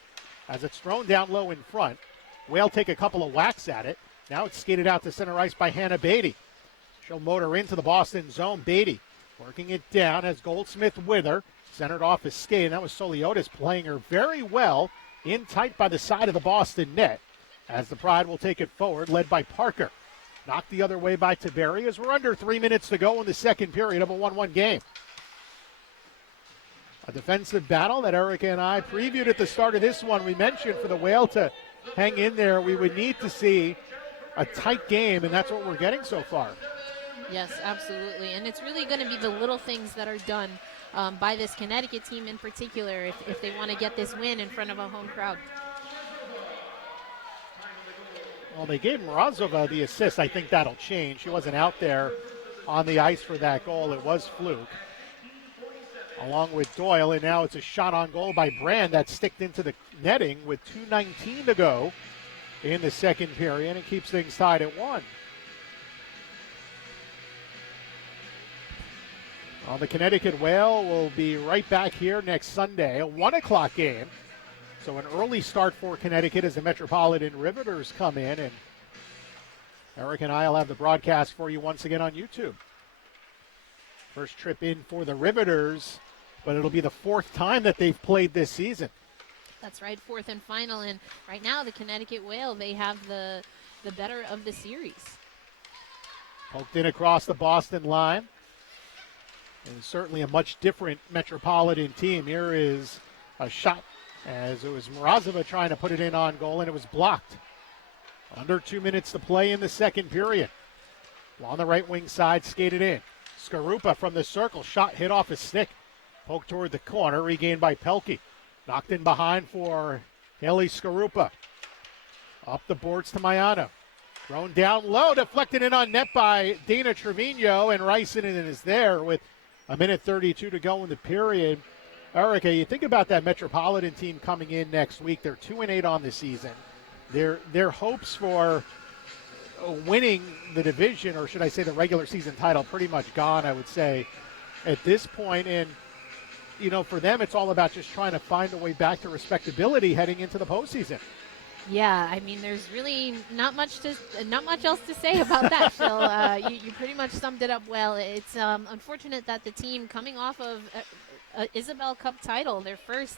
as it's thrown down low in front. Whale take a couple of whacks at it. Now it's skated out to center ice by Hannah Beatty. She'll motor into the Boston zone. Beatty working it down as Goldsmith with her. Centered off his skate, and that was Soliotis playing her very well in tight by the side of the Boston net as the Pride will take it forward, led by Parker. Knocked the other way by Tiberi as we're under 3 minutes to go in the second period of a 1-1 game. A defensive battle that Erica and I previewed at the start of this one. We mentioned for the Whale to hang in there, we would need to see a tight game, and that's what we're getting so far. Yes, absolutely, and it's really going to be the little things that are done by this Connecticut team in particular if they want to get this win in front of a home crowd. Well, they gave Mrazova the assist. I think that'll change. She wasn't out there on the ice for that goal. It was Fluke, along with Doyle, and now it's a shot on goal by Brand that sticked into the netting with 2:19 to go in the second period, and keeps things tied at 1. Well, the Connecticut Whale will be right back here next Sunday, a 1 o'clock game. So an early start for Connecticut as the Metropolitan Riveters come in, and Eric and I will have the broadcast for you once again on YouTube. First trip in for the Riveters, but it'll be the 4th time that they've played this season. That's right, 4th and final, and right now the Connecticut Whale, they have the better of the series. Poked in across the Boston line. And certainly a much different Metropolitan team. Here is a shot as it was Mrazova trying to put it in on goal, and it was blocked. Under 2 minutes to play in the second period. On the right wing side, skated in. Skarupa from the circle, shot hit off his stick. Poked toward the corner, regained by Pelkey. Knocked in behind for Haley Skarupa. Up the boards to Maiano. Thrown down low, deflected in on net by Dana Trevino, and Ricinen is there with a minute 32 to go in the period. Erica, you think about that Metropolitan team coming in next week. They're 2-8 on the season. Their hopes for winning the division, or should I say the regular season title, pretty much gone, I would say, at this point. And, you know, for them, it's all about just trying to find a way back to respectability heading into the postseason. Yeah, I mean, there's really not much else to say about that, Phil. You pretty much summed it up well. It's unfortunate that the team coming off of a Isabel Cup title, their first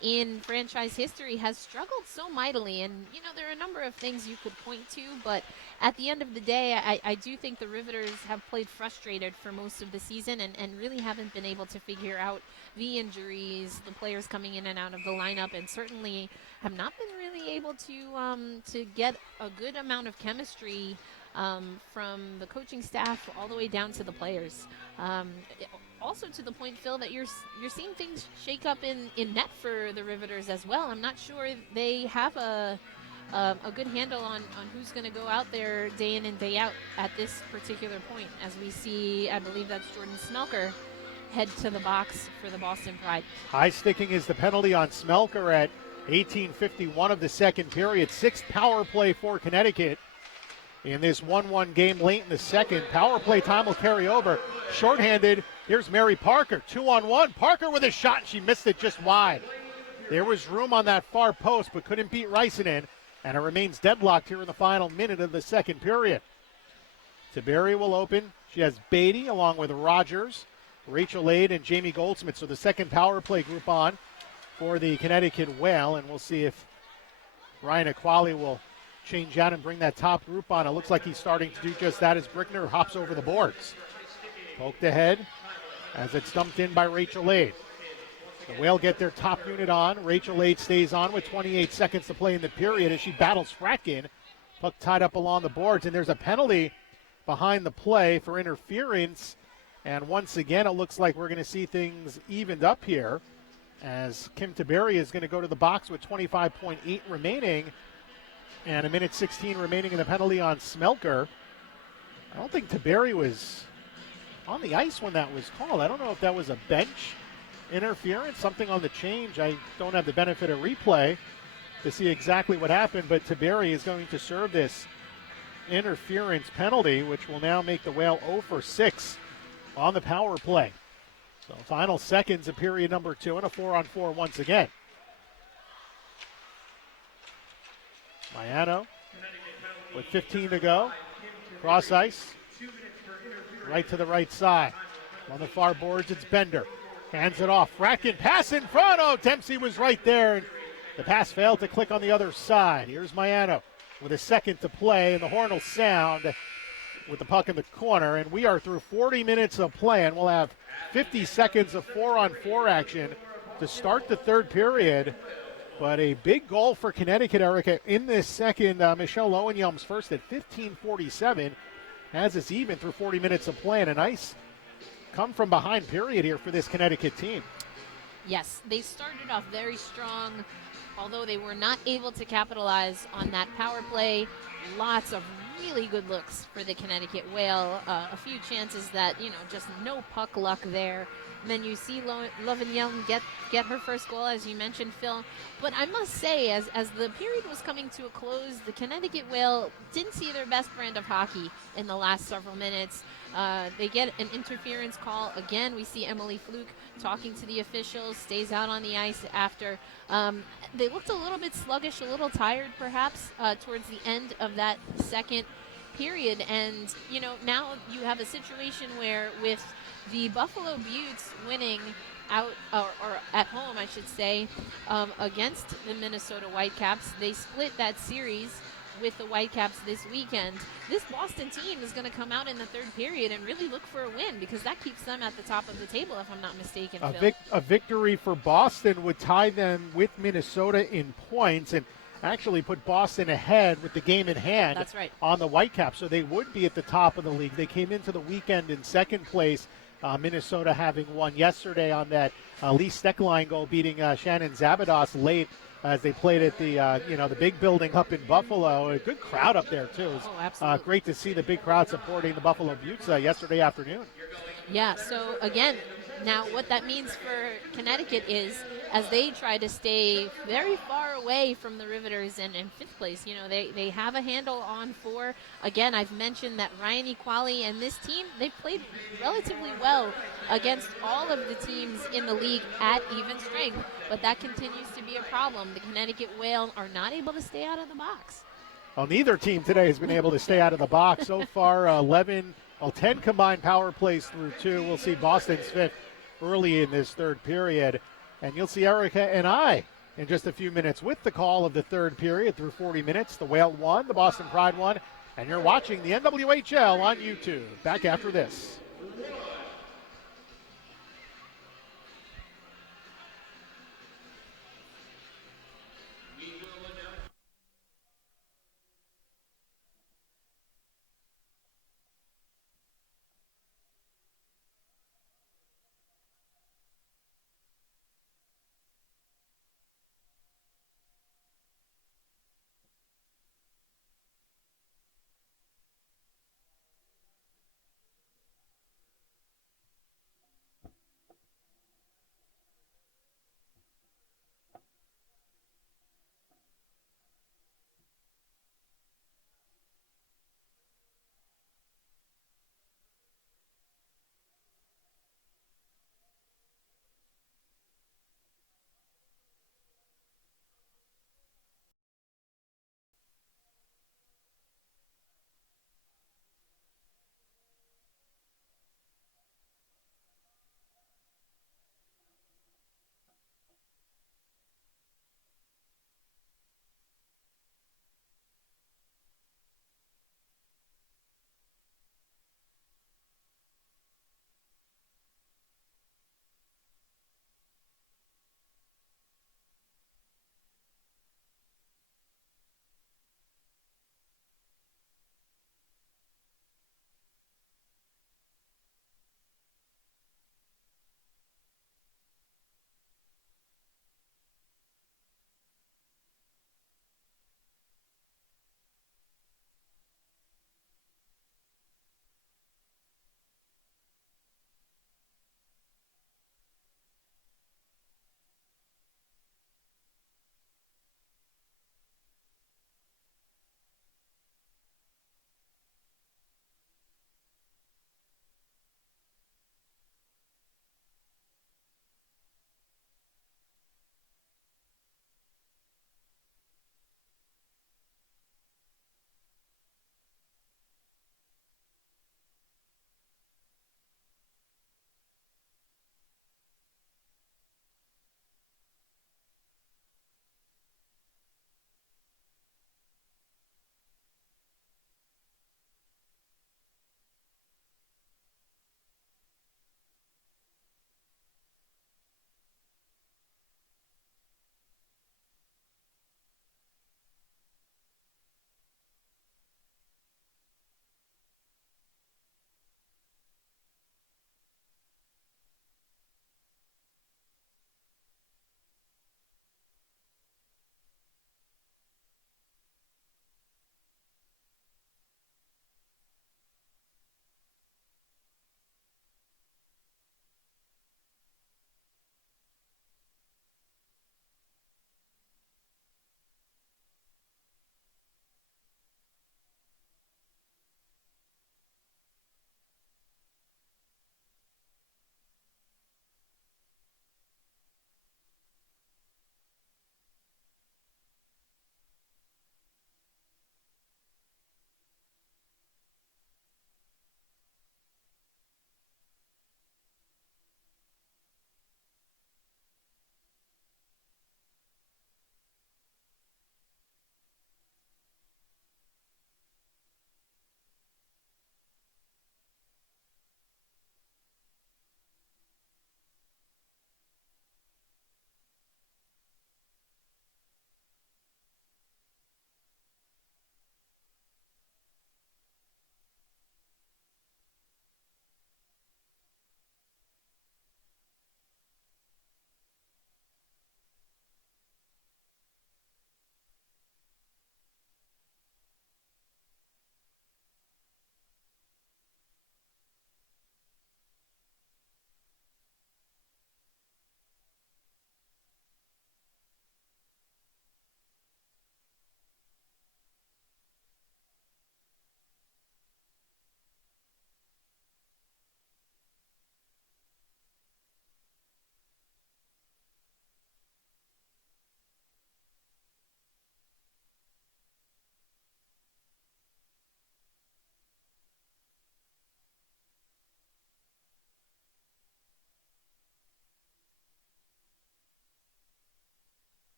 in franchise history, has struggled so mightily. And, you know, there are a number of things you could point to, but at the end of the day, I do think the Riveters have played frustrated for most of the season and really haven't been able to figure out the injuries, the players coming in and out of the lineup, and certainly have not been really able to get a good amount of chemistry from the coaching staff all the way down to the players. Also to the point, Phil, that you're seeing things shake up in net for the Riveters as well. I'm not sure they have a good handle on who's going to go out there day in and day out at this particular point, as we see, I believe that's Jordan Smelker, head to the box for the Boston Pride. High sticking is the penalty on Smelker at 18:51 of the second period. 6th power play for Connecticut in this 1-1 game late in the second. Power play time will carry over. Shorthanded, here's Mary Parker, 2-on-1. Parker with a shot, she missed it just wide. There was room on that far post, but couldn't beat Ricinen, and it remains deadlocked here in the final minute of the second period. Tiberi will open. She has Beatty along with Rogers, Rachel Ade, and Jamie Goldsmith. So the second power play group on for the Connecticut Whale, and we'll see if Ryan Equali will change out and bring that top group on. It looks like he's starting to do just that as Brickner hops over the boards. Poked ahead as it's dumped in by Rachel Ade. The Whale get their top unit on. Rachel Ade stays on with 28 seconds to play in the period as she battles Fratkin. Puck tied up along the boards, and there's a penalty behind the play for interference. And once again, it looks like we're going to see things evened up here as Kim Tiberi is going to go to the box with 25.8 remaining and a minute 16 remaining in the penalty on Smelker. I don't think Tiberi was on the ice when that was called. I don't know if that was a bench interference, something on the change. I don't have the benefit of replay to see exactly what happened, but Tiberi is going to serve this interference penalty, which will now make the Whale 0 for 6 on the power play. So final seconds of period number 2 and a 4-on-4 once again. Maiano with 15 to go. Cross ice. Right to the right side. On the far boards, it's Bender. Hands it off. Fratkin pass in front. Oh, Dempsey was right there. The pass failed to click on the other side. Here's Maiano with a second to play, and the horn will sound with the puck in the corner. And we are through 40 minutes of play, and we'll have 50 seconds of 4-on-4 action to start the third period. But a big goal for Connecticut, Erica, in this second. Michelle Lowenjelm's first at 15:47 has us even through 40 minutes of play. And a nice come-from-behind period here for this Connecticut team. Yes, they started off very strong, although they were not able to capitalize on that power play. Lots of really good looks for the Connecticut Whale. A few chances that, just no puck luck there. And then you see Lovin-Young get her first goal, as you mentioned, Phil. But I must say, as the period was coming to a close, the Connecticut Whale didn't see their best brand of hockey in the last several minutes. They get an interference call. Again, we see Emily Fluke talking to the officials, stays out on the ice after. They looked a little bit sluggish, a little tired perhaps towards the end of that second period. And, now you have a situation where with the Buffalo Buttes winning out, or at home, I should say, against the Minnesota Whitecaps, they split that series with the Whitecaps this weekend. This Boston team is going to come out in the third period and really look for a win, because that keeps them at the top of the table, if I'm not mistaken, Phil. A victory for Boston would tie them with Minnesota in points and actually put Boston ahead with the game in hand. That's right. On the Whitecaps. So they would be at the top of the league. They came into the weekend in second place, Minnesota having won yesterday on that Lee Steckline goal, beating Shannon Zabados late as they played at the big building up in Buffalo. A good crowd up there, too. It was, absolutely. great to see the big crowd supporting the Buffalo Buttes yesterday afternoon. Yeah, so again, now what that means for Connecticut is, as they try to stay very far away from the Riveters and in fifth place, they have a handle on 4. Again, I've mentioned that Ryan Equali and this team, they played relatively well against all of the teams in the league at even strength, but that continues to be a problem. The Connecticut Whale are not able to stay out of the box. Well, neither team today has been able to stay out of the box. So far, 10 combined power plays through 2. We'll see Boston's 5th early in this third period. And you'll see Erica and I in just a few minutes with the call of the third period through 40 minutes. The Whale won, the Boston Pride won, and you're watching the NWHL on YouTube. Back after this.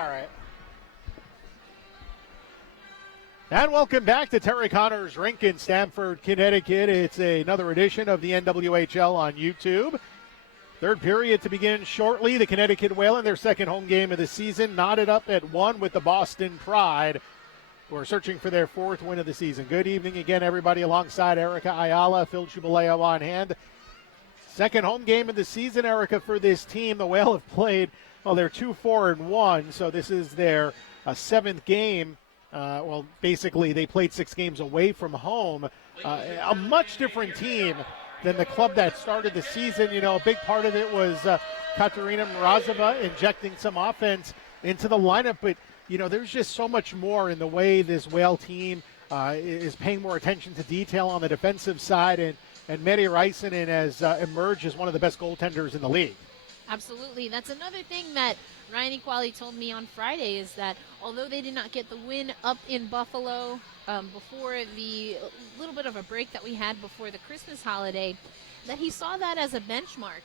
right. And welcome back to Terry Connors Rink in Stamford, Connecticut. It's another edition of the NWHL on YouTube. Third period to begin shortly. The Connecticut Whale in their second home game of the season, knotted up at 1 with the Boston Pride, who are searching for their fourth win of the season. Good evening again, everybody, alongside Erica Ayala, Phil Chubaleo on hand. Second home game of the season, Erica, for this team. The Whale have played, well, they're 2-4-1, so this is their seventh game. Basically, they played 6 games away from home. A much different team than the club that started the season. You know, a big part of it was Katerina Mrazova injecting some offense into the lineup. But, you know, there's just so much more in the way this Whale team is paying more attention to detail on the defensive side. And Meri Räisänen has emerged as one of the best goaltenders in the league. Absolutely. That's another thing that Ryan Equali told me on Friday, is that although they did not get the win up in Buffalo before the little bit of a break that we had before the Christmas holiday, that he saw that as a benchmark.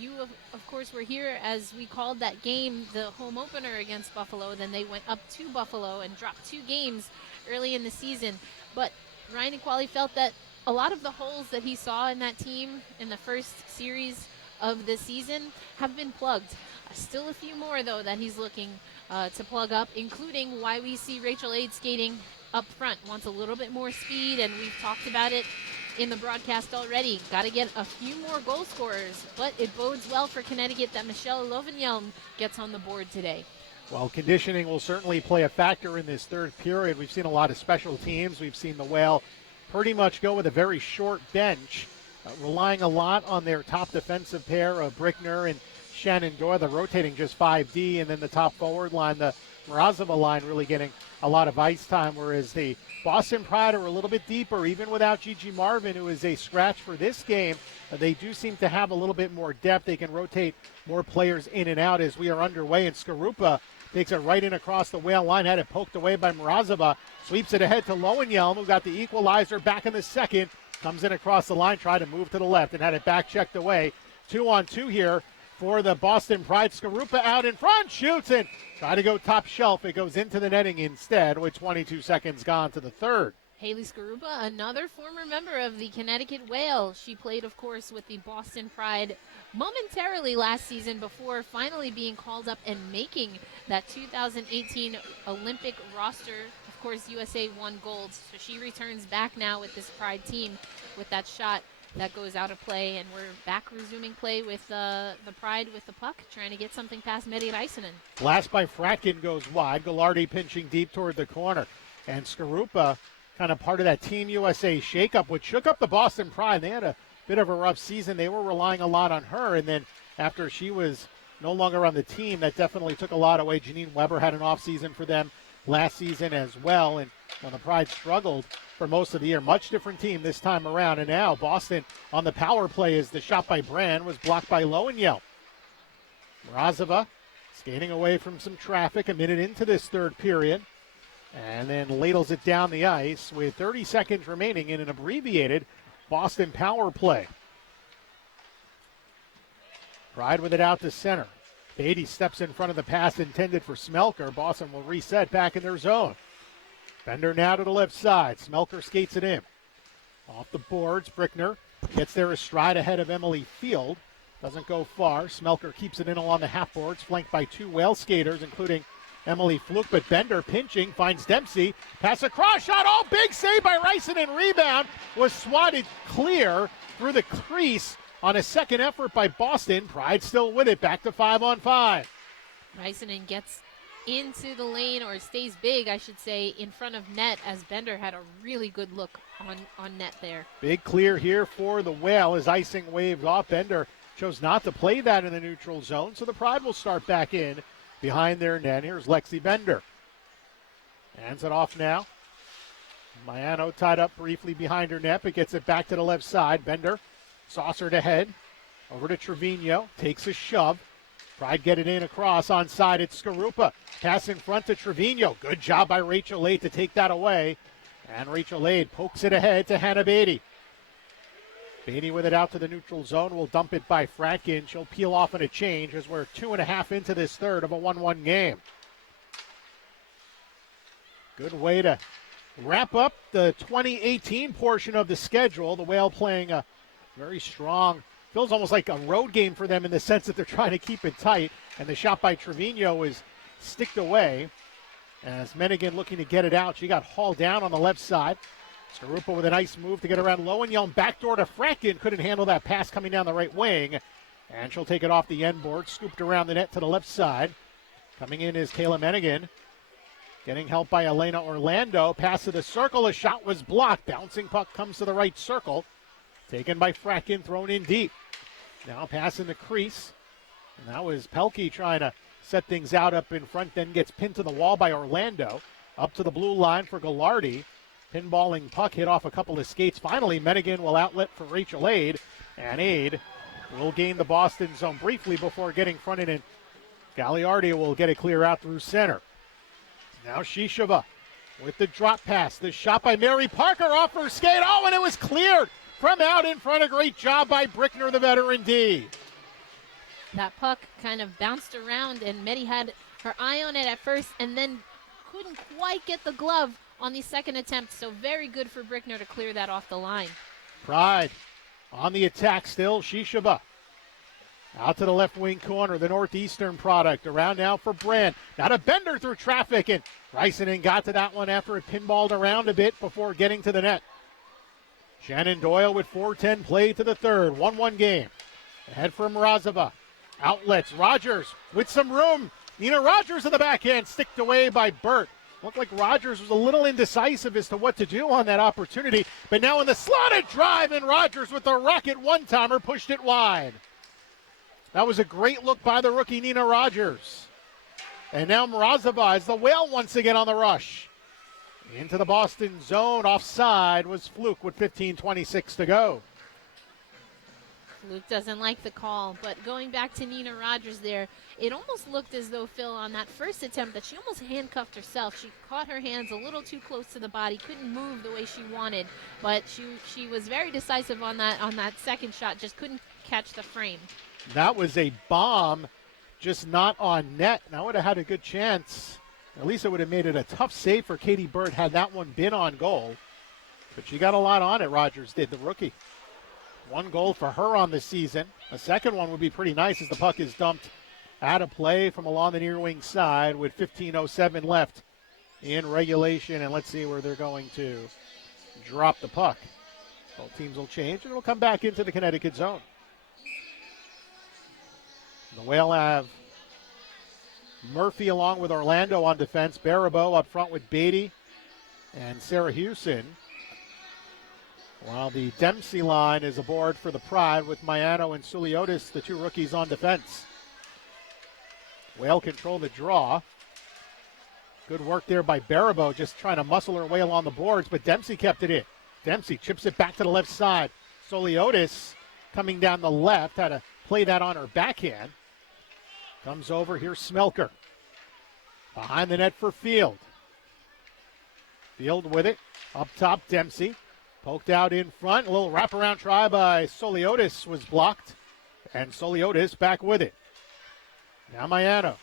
You, of course, were here as we called that game the home opener against Buffalo. Then they went up to Buffalo and dropped 2 games early in the season. But Ryan Equali felt that a lot of the holes that he saw in that team in the first series of the season have been plugged. Still a few more, though, that he's looking to plug up, including why we see Rachel Ade skating up front. Wants a little bit more speed, and we've talked about it in the broadcast already. Got to get a few more goal scorers, but it bodes well for Connecticut that Michelle Lovenjelm gets on the board today. Well, conditioning will certainly play a factor in this third period. We've seen a lot of special teams. We've seen the Whale pretty much go with a very short bench, relying a lot on their top defensive pair of Brickner and Shannon Doyle. They're rotating just 5D, and then the top forward line, the Mrazova line, really getting a lot of ice time, whereas the Boston Pride are a little bit deeper, even without Gigi Marvin, who is a scratch for this game. They do seem to have a little bit more depth. They can rotate more players in and out as we are underway, and Skarupa takes it right in across the Whale line, had it poked away by Mrazova, sweeps it ahead to Lowenjelm, who got the equalizer back in the second, comes in across the line, tried to move to the left, and had it back checked away. 2-on-2 here for the Boston Pride. Skarupa out in front, shoots, and try to go top shelf. It goes into the netting instead, with 22 seconds gone to the third. Haley Skarupa, another former member of the Connecticut Whale. She played, of course, with the Boston Pride momentarily last season before finally being called up and making that 2018 Olympic roster. Of course, USA won gold, so she returns back now with this Pride team with that shot that goes out of play, and we're back resuming play with the Pride with the puck, trying to get something past Meri Räisänen. Blast by Fratkin goes wide. Gallardi pinching deep toward the corner, and Skarupa, kind of part of that Team USA shakeup, which shook up the Boston Pride. They had a bit of a rough season. They were relying a lot on her, and then after she was no longer on the team, that definitely took a lot away. Janine Weber had an off season for them last season as well, and when the Pride struggled for most of the year. Much different team this time around, and now Boston on the power play as the shot by Brand was blocked by Lowenjelm. Mrazova skating away from some traffic a minute into this third period, and then ladles it down the ice with 30 seconds remaining in an abbreviated Boston power play. Pride with it out to center. Beatty steps in front of the pass intended for Smelker. Boston will reset back in their zone. Bender now to the left side. Smelker skates it in. Off the boards, Brickner gets there astride ahead of Emily Field. Doesn't go far. Smelker keeps it in along the half boards, flanked by 2 Whale skaters, including Emily Fluke. But Bender pinching, finds Dempsey. Pass across, shot, oh, big save by Räisänen. Rebound was swatted clear through the crease on a second effort by Boston. Pride still with it, back to 5-on-5. Räisänen gets into the lane, or stays big, I should say, in front of net, as Bender had a really good look on net there. Big clear here for the Whale as icing waved off. Bender chose not to play that in the neutral zone, so the Pride will start back in behind their net. Here's Lexi Bender. Hands it off now. Maiano tied up briefly behind her net, but gets it back to the left side. Bender saucered ahead. Over to Trevino. Takes a shove. Pride get it in across onside. It's Skarupa. Pass in front to Trevino. Good job by Rachel Ade to take that away. And Rachel Ade pokes it ahead to Hannah Beatty. Beatty with it out to the neutral zone. Will dump it by Fratkin. She'll peel off in a change as we're 2.5 into this third of a 1-1 game. Good way to wrap up the 2018 portion of the schedule. The Whale playing a very strong, feels almost like a road game for them in the sense that they're trying to keep it tight. And the shot by Trevino is sticked away as Mennigan looking to get it out. She got hauled down on the left side. Skarupa with a nice move to get around Lowenjelm. Backdoor to Fratkin. Couldn't handle that pass coming down the right wing. And she'll take it off the end board. Scooped around the net to the left side. Coming in is Kayla Mennigan. Getting help by Elena Orlando. Pass to the circle. A shot was blocked. Bouncing puck comes to the right circle. Taken by Fratkin. Thrown in deep. Now passing the crease. And that was Pelkey trying to set things out up in front. Then gets pinned to the wall by Orlando. Up to the blue line for Gallardi. Pinballing puck hit off a couple of skates. Finally, Mennigan will outlet for Rachel Aid. And Aid will gain the Boston zone briefly before getting fronted in. Gagliardi will get it clear out through center. Now Shishova with the drop pass. The shot by Mary Parker off her skate. Oh, and it was cleared from out in front. A great job by Brickner, the veteran D. That puck kind of bounced around, and Medi had her eye on it at first and then couldn't quite get the glove on the second attempt. So very good for Brickner to clear that off the line. Pride on the attack still. Shishova out to the left wing corner, the Northeastern product. Around now for Brand. Now to Bender through traffic, and Reisenen got to that one after it pinballed around a bit before getting to the net. Shannon Doyle with 4:10 played to the third. 1-1 game. Ahead for Mrazova. Outlets. Rogers with some room. Nina Rogers in the backhand, sticked away by Burt. Looked like Rogers was a little indecisive as to what to do on that opportunity. But now in the slotted drive, and Rogers with the rocket one-timer pushed it wide. That was a great look by the rookie Nina Rogers. And now Mrazova is the Whale once again on the rush. Into the Boston zone. Offside was Fluke with 15:26 to go. Luke doesn't like the call, but going back to Nina Rogers there, it almost looked as though, Phil, on that first attempt that she almost handcuffed herself. She caught her hands a little too close to the body, couldn't move the way she wanted, but she was very decisive on that second shot, just couldn't catch the frame. That was a bomb, just not on net. And I would have had a good chance. At least it would have made it a tough save for Katie Burt had that one been on goal. But she got a lot on it, Rogers did, the rookie. 1 goal for her on the season. A second one would be pretty nice as the puck is dumped out of play from along the near wing side with 15:07 left in regulation. And let's see where they're going to drop the puck. Both teams will change and it'll come back into the Connecticut zone. The Whale have Murphy along with Orlando on defense. Barabo up front with Beatty and Sarah Hewson. While the Dempsey line is aboard for the Pride with Maiano and Suliotis, the two rookies on defense. Whale control the draw. Good work there by Barabo, just trying to muscle her way along the boards, but Dempsey kept it in. Dempsey chips it back to the left side. Suliotis coming down the left, had to play that on her backhand. Comes over, here's Smelker. Behind the net for Field. Field with it. Up top, Dempsey. Poked out in front. A little wraparound try by Suliotis was blocked. And Suliotis back with it. Now Maiano,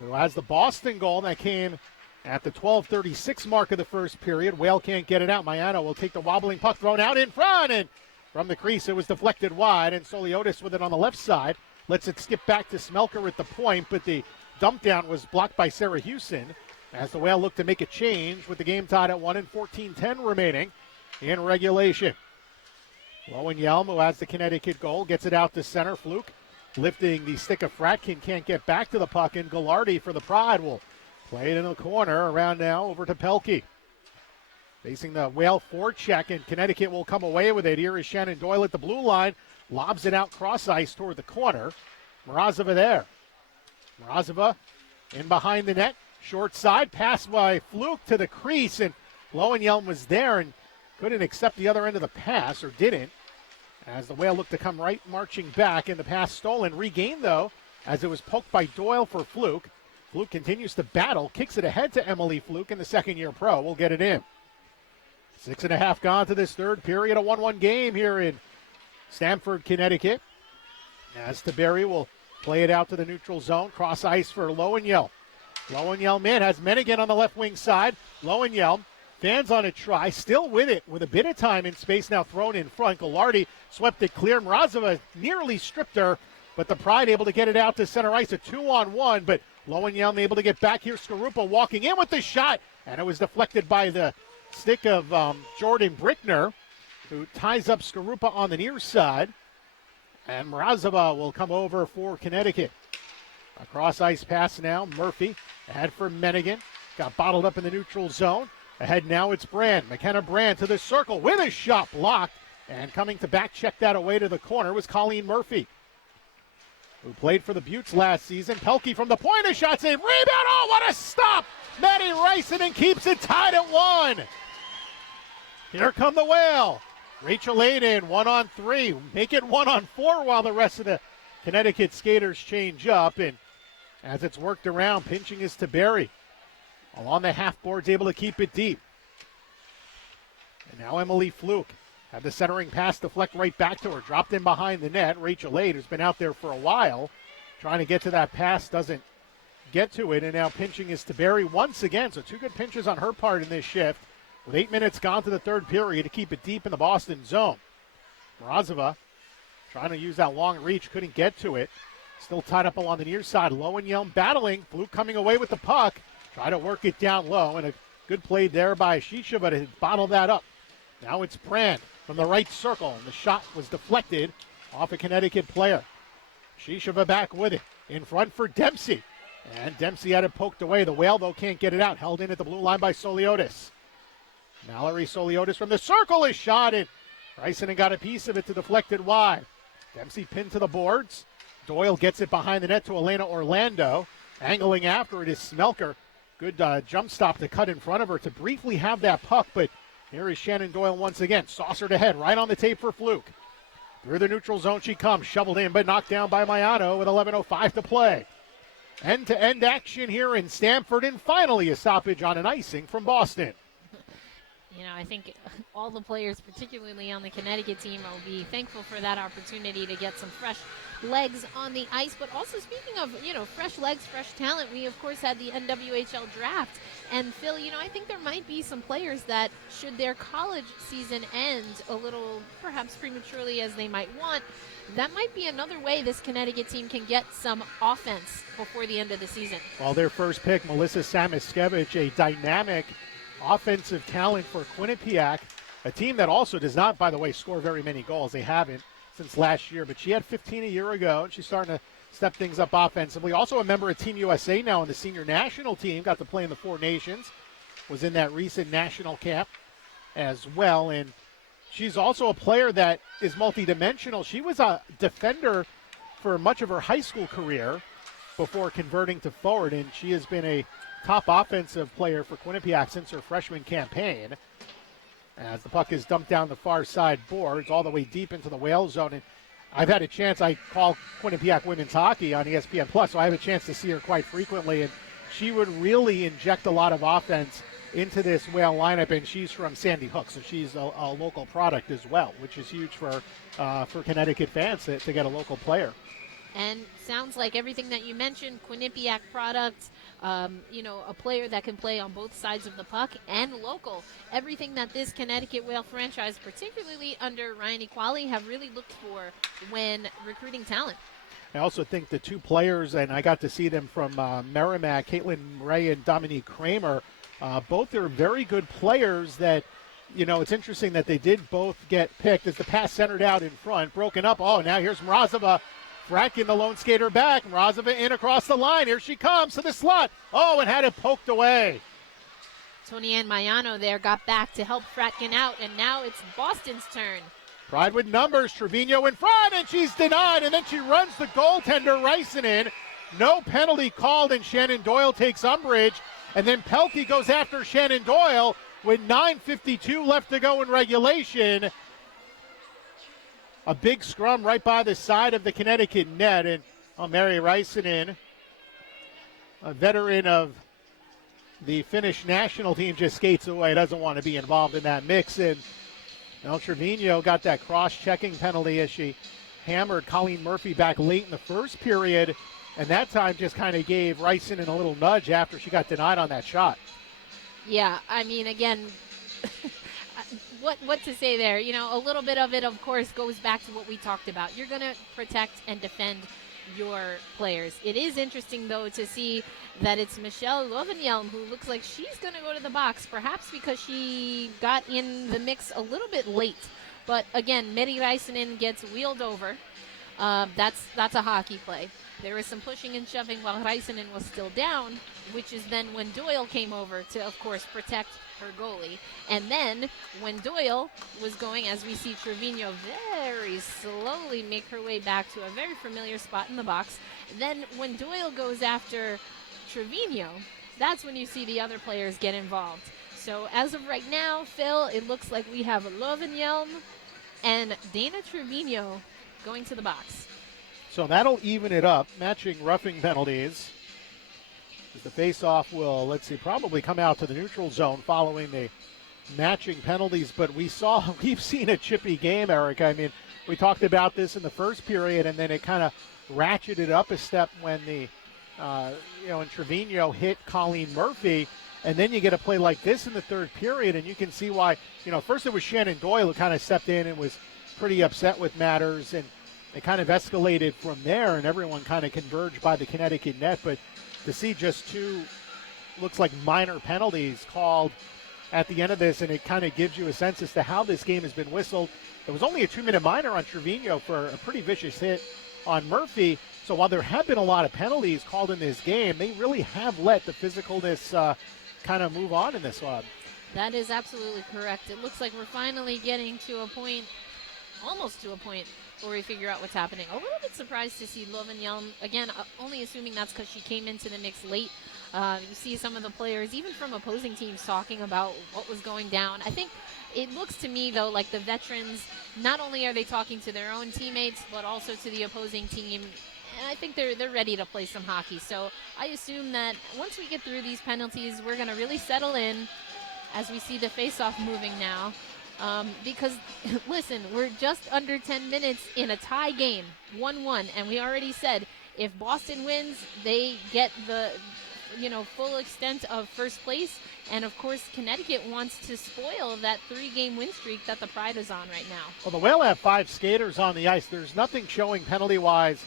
who has the Boston goal that came at the 12:36 mark of the first period. Whale can't get it out. Maiano will take the wobbling puck thrown out in front. And from the crease, it was deflected wide. And Suliotis with it on the left side. Lets it skip back to Smelker at the point, but the dump down was blocked by Sarah Hewson as the Whale looked to make a change with the game tied at 1 and 14:10 remaining in regulation. Lowenjelm, who has the Connecticut goal, gets it out to center. Fluke lifting the stick of Fratkin, can't get back to the puck, and Gallardi for the Pride will play it in the corner. Around now over to Pelkey. Facing the Whale forecheck, and Connecticut will come away with it. Here is Shannon Doyle at the blue line. Lobs it out cross ice toward the corner. Mrazova there. Mrazova in behind the net. Short side. Pass by Fluke to the crease. And Lowenjelm was there and couldn't accept the other end of the pass, or didn't. As the Whale looked to come right marching back. And the pass stolen. Regained, though, as it was poked by Doyle for Fluke. Fluke continues to battle. Kicks it ahead to Emily Fluke, and the second-year pro will get it in. 6.5 gone to this third period. A 1-1 game here in Stamford, Connecticut. As Taberry will play it out to the neutral zone. Cross ice for Lowenjelm. Lowenjelm in, has Mennigan on the left wing side. Lowenjelm fans on a try, still with it, with a bit of time in space now thrown in front. Goulardi swept it clear. Mrazova nearly stripped her, but the Pride able to get it out to center ice, a 2-on-1, but Lowenjelm able to get back here. Skarupa walking in with the shot, and it was deflected by the stick of Jordan Brickner, who ties up Skarupa on the near side. And Mrazova will come over for Connecticut. A cross-ice pass now. Murphy ahead for Mennigan. Got bottled up in the neutral zone. Ahead now it's Brand. McKenna Brand to the circle with a shot blocked. And coming to back check that away to the corner was Colleen Murphy, who played for the Buttes last season. Pelkey from the point, a shot save. Rebound. Oh, what a stop. Maddie Reisinen keeps it tied at 1. Here come the Whale. Rachel Aiden, 1-on-3. Make it 1-on-4 while the rest of the Connecticut skaters change up. And as it's worked around, pinching is to Barry. Along the half boards, able to keep it deep. And now Emily Fluke had the centering pass deflect right back to her. Dropped in behind the net. Rachel Aiden, who's been out there for a while, trying to get to that pass, doesn't get to it. And now pinching is to Barry once again. So 2 good pinches on her part in this shift. With 8 minutes gone to the third period to keep it deep in the Boston zone. Mrazova trying to use that long reach, couldn't get to it. Still tied up along the near side. Lowenjelm battling. Fluke coming away with the puck. Try to work it down low, and a good play there by Shisha, but it bottled that up. Now it's Brand from the right circle, and the shot was deflected off a Connecticut player. Shisha back with it. In front for Dempsey. And Dempsey had it poked away. The Whale, though, can't get it out. Held in at the blue line by Soliotis. Mallory Soliotis from the circle is shot in. Reisinen got a piece of it to deflect it wide. Dempsey pinned to the boards. Doyle gets it behind the net to Elena Orlando. Angling after it is Smelker. Good jump stop to cut in front of her to briefly have that puck, but here is Shannon Doyle once again. Saucered ahead, right on the tape for Fluke. Through the neutral zone she comes, shoveled in, but knocked down by Maiano with 11:05 to play. End-to-end action here in Stamford, and finally a stoppage on an icing from Boston. You know, I think all the players, particularly on the Connecticut team, will be thankful for that opportunity to get some fresh legs on the ice. But also, speaking of, fresh legs, fresh talent, we, of course, had the NWHL draft. And, Phil, I think there might be some players that, should their college season end a little, perhaps prematurely as they might want, that might be another way this Connecticut team can get some offense before the end of the season. Well, their first pick, Melissa Samiskevich, a dynamic offensive talent for Quinnipiac, a team that also does not, by the way, score very many goals. They haven't since last year, but she had 15 a year ago, and she's starting to step things up offensively. Also a member of Team USA now in the senior national team, got to play in the Four Nations, was in that recent national camp as well, and she's also a player that is multidimensional. She was a defender for much of her high school career before converting to forward, and she has been a top offensive player for Quinnipiac since her freshman campaign. As the puck is dumped down the far side boards all the way deep into the Whale zone. And I've had a chance, I call Quinnipiac women's hockey on ESPN Plus, so I have a chance to see her quite frequently. And she would really inject a lot of offense into this Whale lineup. And she's from Sandy Hook, so she's a local product as well, which is huge for Connecticut fans to get a local player. And sounds like everything that you mentioned, Quinnipiac product, a player that can play on both sides of the puck and local. Everything that this Connecticut Whale franchise, particularly under Ryan Equali, have really looked for when recruiting talent. I also think the 2 players, and I got to see them from Merrimack, Caitlin Ray and Dominique Kramer, both are very good players that, it's interesting that they did both get picked as the pass centered out in front, broken up. Oh, now here's Mrazova. Fracking the lone skater back. Mrazova in across the line. Here she comes to the slot. Oh, and had it poked away. Tony Ann Maiano there got back to help Fratkin out, and now it's Boston's turn. Pride with numbers. Trevino in front, and she's denied, and then she runs the goaltender Reisinen. No penalty called, and Shannon Doyle takes umbrage, and then Pelkey goes after Shannon Doyle with 9:52 left to go in regulation. A big scrum right by the side of the Connecticut net, and Mary Reisinen, a veteran of the Finnish national team, just skates away, doesn't want to be involved in that mix. And Trevino got that cross-checking penalty as she hammered Colleen Murphy back late in the first period. and that time just kind of gave Ryson a little nudge after she got denied on that shot. Yeah, I mean, again, what to say there? You know, a little bit of it, of course, goes back to what we talked about. You're going to protect and defend your players. It is interesting, though, to see that it's Michelle Lovenjelm who looks like she's going to go to the box, perhaps because she got in the mix a little bit late. But again, Meri Räisänen gets wheeled over. That's a hockey play. There was some pushing and shoving while Räisänen was still down, which is then when Doyle came over to, of course, protect her goalie. And then when Doyle was going, as we see Trevino very slowly make her way back to a very familiar spot in the box, then when Doyle goes after Trevino, that's when you see the other players get involved. So as of right now, Phil, it looks like we have Lovenjelm and Dana Trevino going to the box. So that'll even it up, matching roughing penalties. The face-off will, let's see, probably come out to the neutral zone following the matching penalties. But we've seen a chippy game, Eric. I mean, we talked about this in the first period, and then it kind of ratcheted up a step when when Trevino hit Colleen Murphy. And then you get a play like this in the third period, and you can see why, first it was Shannon Doyle who kind of stepped in and was pretty upset with matters, and it kind of escalated from there, and everyone kind of converged by the Connecticut net. But to see just two, looks like minor penalties called at the end of this, and it kind of gives you a sense as to how this game has been whistled. It was only a 2-minute minor on Trevino for a pretty vicious hit on Murphy. So while there have been a lot of penalties called in this game, they really have let the physicalness kind of move on in this one. That is absolutely correct. It looks like we're finally getting to a point, almost to a point, where we figure out what's happening. A little bit surprised to see Lovenjelm, again, only assuming that's because she came into the mix late. You see some of the players, even from opposing teams, talking about what was going down. I think it looks to me, though, like the veterans, not only are they talking to their own teammates, but also to the opposing team. And I think they're ready to play some hockey. So I assume that once we get through these penalties, we're going to really settle in as we see the face-off moving now. Because, listen, we're just under 10 minutes in a tie game, 1-1. And we already said if Boston wins, they get the full extent of first place. And, of course, Connecticut wants to spoil that 3-game win streak that the Pride is on right now. Well, the Whale have 5 skaters on the ice. There's nothing showing penalty-wise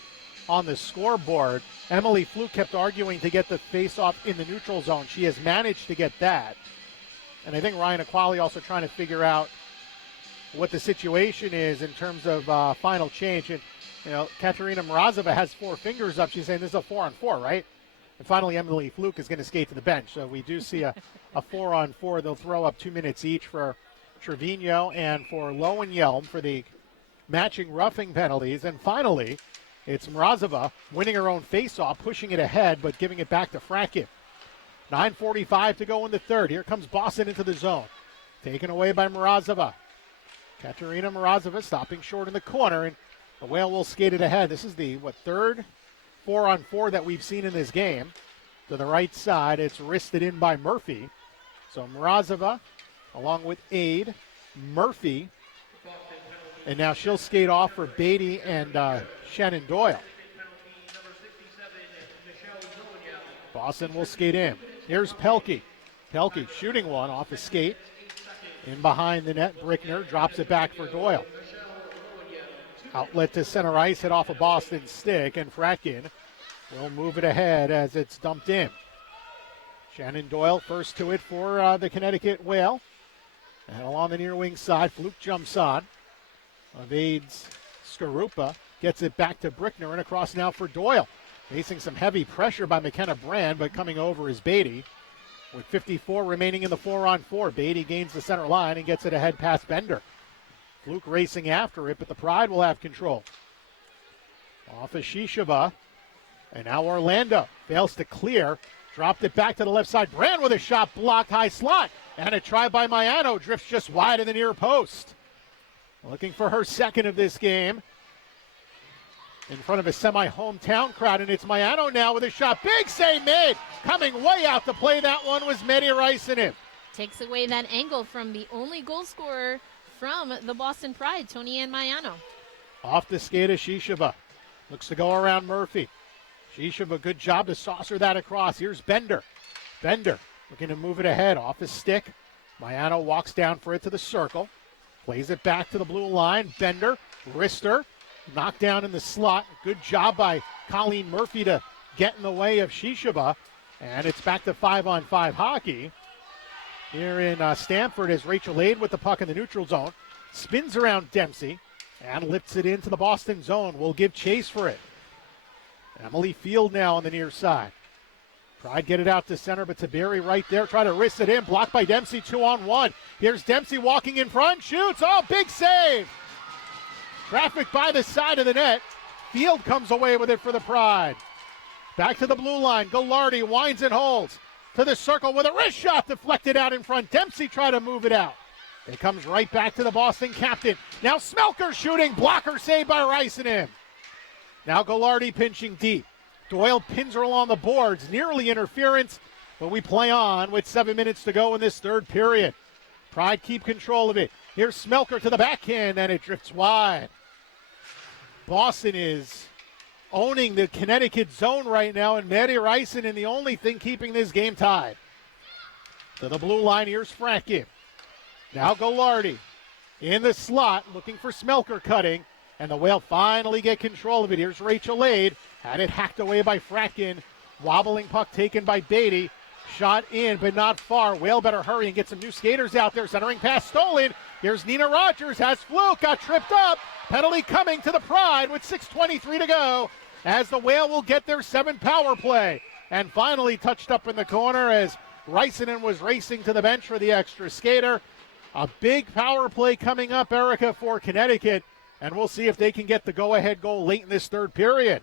on the scoreboard. Emily Fluke kept arguing to get the face-off in the neutral zone. She has managed to get that. And I think Ryan Aquali also trying to figure out what the situation is in terms of final change. And, Katerina Mrazova has 4 fingers up. She's saying this is a 4-on-4, right? And finally, Emily Fluke is going to skate to the bench. So we do see a 4-on-4. They'll throw up 2 minutes each for Trevino and for Lovenjelm for the matching roughing penalties. And finally, it's Mrazova winning her own face-off, pushing it ahead, but giving it back to Fracken. 9:45 to go in the third. Here comes Boston into the zone. Taken away by Mrazova. Katerina Mrazova stopping short in the corner, and the Whale will skate it ahead. This is the, third 4-on-4 that we've seen in this game. To the right side, it's wristed in by Murphy. So Mrazova, along with Aid, Murphy, and now she'll skate off for Beatty and Shannon Doyle. Boston will skate in. Here's Pelkey. Pelkey shooting one off a skate. In behind the net, Brickner drops it back for Doyle. Outlet to center ice, hit off a Boston stick, and Fracken will move it ahead as it's dumped in. Shannon Doyle first to it for the Connecticut Whale. And along the near wing side, Fluke jumps on. Evades Skarupa, gets it back to Brickner and across now for Doyle. Facing some heavy pressure by McKenna Brand, but coming over is Beatty. With 54 remaining in the 4-on-4, Beatty gains the center line and gets it ahead past Bender. Fluke racing after it, but the Pride will have control. Off of Shishaba, and now Orlando fails to clear. Dropped it back to the left side. Brand with a shot blocked high slot. And a try by Maiano, drifts just wide of the near post. Looking for her second of this game. In front of a semi-hometown crowd, and it's Maiano now with a shot. Big save made. Coming way out to play that one was Meri Räisänen. Takes away that angle from the only goal scorer from the Boston Pride, Tony Ann Maiano. Off the skate of Shishaba. Looks to go around Murphy. Shishaba, good job to saucer that across. Here's Bender. Bender looking to move it ahead off his stick. Mayano walks down for it to the circle. Plays it back to the blue line. Bender, wrister, knocked down in the slot. Good job by Colleen Murphy to get in the way of Shishaba. And it's back to 5-on-5 hockey. Here in Stamford is Rachel Aid with the puck in the neutral zone. Spins around Dempsey and lifts it into the Boston zone. Will give chase for it. Emily Field now on the near side. Tried get it out to center, but Taberi right there. Try to wrist it in. Blocked by Dempsey, 2-on-1. Here's Dempsey walking in front. Shoots. Oh, big save. Traffic by the side of the net. Field comes away with it for the Pride. Back to the blue line. Gallardi winds and holds. To the circle with a wrist shot deflected out in front. Dempsey tried to move it out. It comes right back to the Boston captain. Now Smelker shooting. Blocker saved by Reisenen. Now Gallardi pinching deep. Doyle pins her along the boards. Nearly interference, but we play on with 7 minutes to go in this third period. Pride keep control of it. Here's Smelker to the backhand, and it drifts wide. Boston is owning the Connecticut zone right now, and Mary Reisenen the only thing keeping this game tied. To the blue line, here's Franken. Now Gallardi in the slot, looking for Smelker cutting, and the Whale finally get control of it. Here's Rachel Aid. Had it hacked away by Fratkin. Wobbling puck taken by Beatty. Shot in, but not far. Whale better hurry and get some new skaters out there. Centering pass stolen. Here's Nina Rogers. Has Fluke. Got tripped up. Penalty coming to the Pride with 6:23 to go as the Whale will get their 7th power play. And finally touched up in the corner as Reisenen was racing to the bench for the extra skater. A big power play coming up, Erica, for Connecticut. And we'll see if they can get the go-ahead goal late in this third period.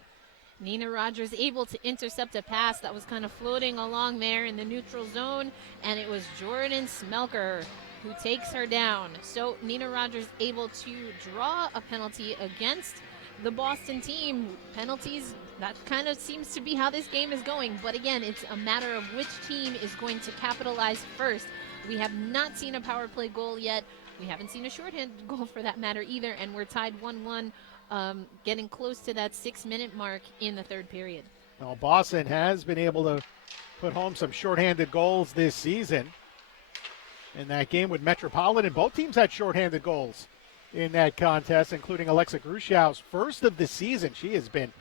Nina Rogers able to intercept a pass that was kind of floating along there in the neutral zone, and it was Jordan Smelker who takes her down. So Nina Rogers able to draw a penalty against the Boston team. Penalties, that kind of seems to be how this game is going. But again, it's a matter of which team is going to capitalize first. We have not seen a power play goal yet. We haven't seen a shorthand goal for that matter either, and we're tied 1-1. Getting close to that 6-minute mark in the third period. Well, Boston has been able to put home some shorthanded goals this season. In that game with Metropolitan, both teams had shorthanded goals in that contest, including Alexa Grushow's first of the season. She has been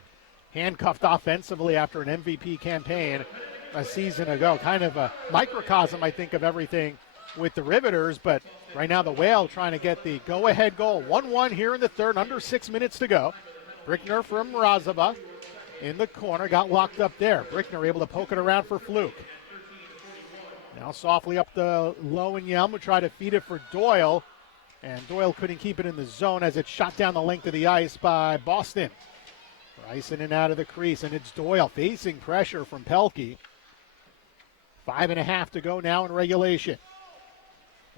handcuffed offensively after an MVP campaign a season ago. Kind of a microcosm, I think, of everything with the Riveters, but right now the Whale trying to get the go-ahead goal. 1-1 here in the third, under 6 minutes to go. Brickner from Razova in the corner, got locked up there. Brickner able to poke it around for Fluke. Now softly up the low, and Yelm would try to feed it for Doyle, and Doyle couldn't keep it in the zone as it shot down the length of the ice by Boston. Rice in and out of the crease, and it's Doyle facing pressure from Pelkey. 5.5 to go now in regulation.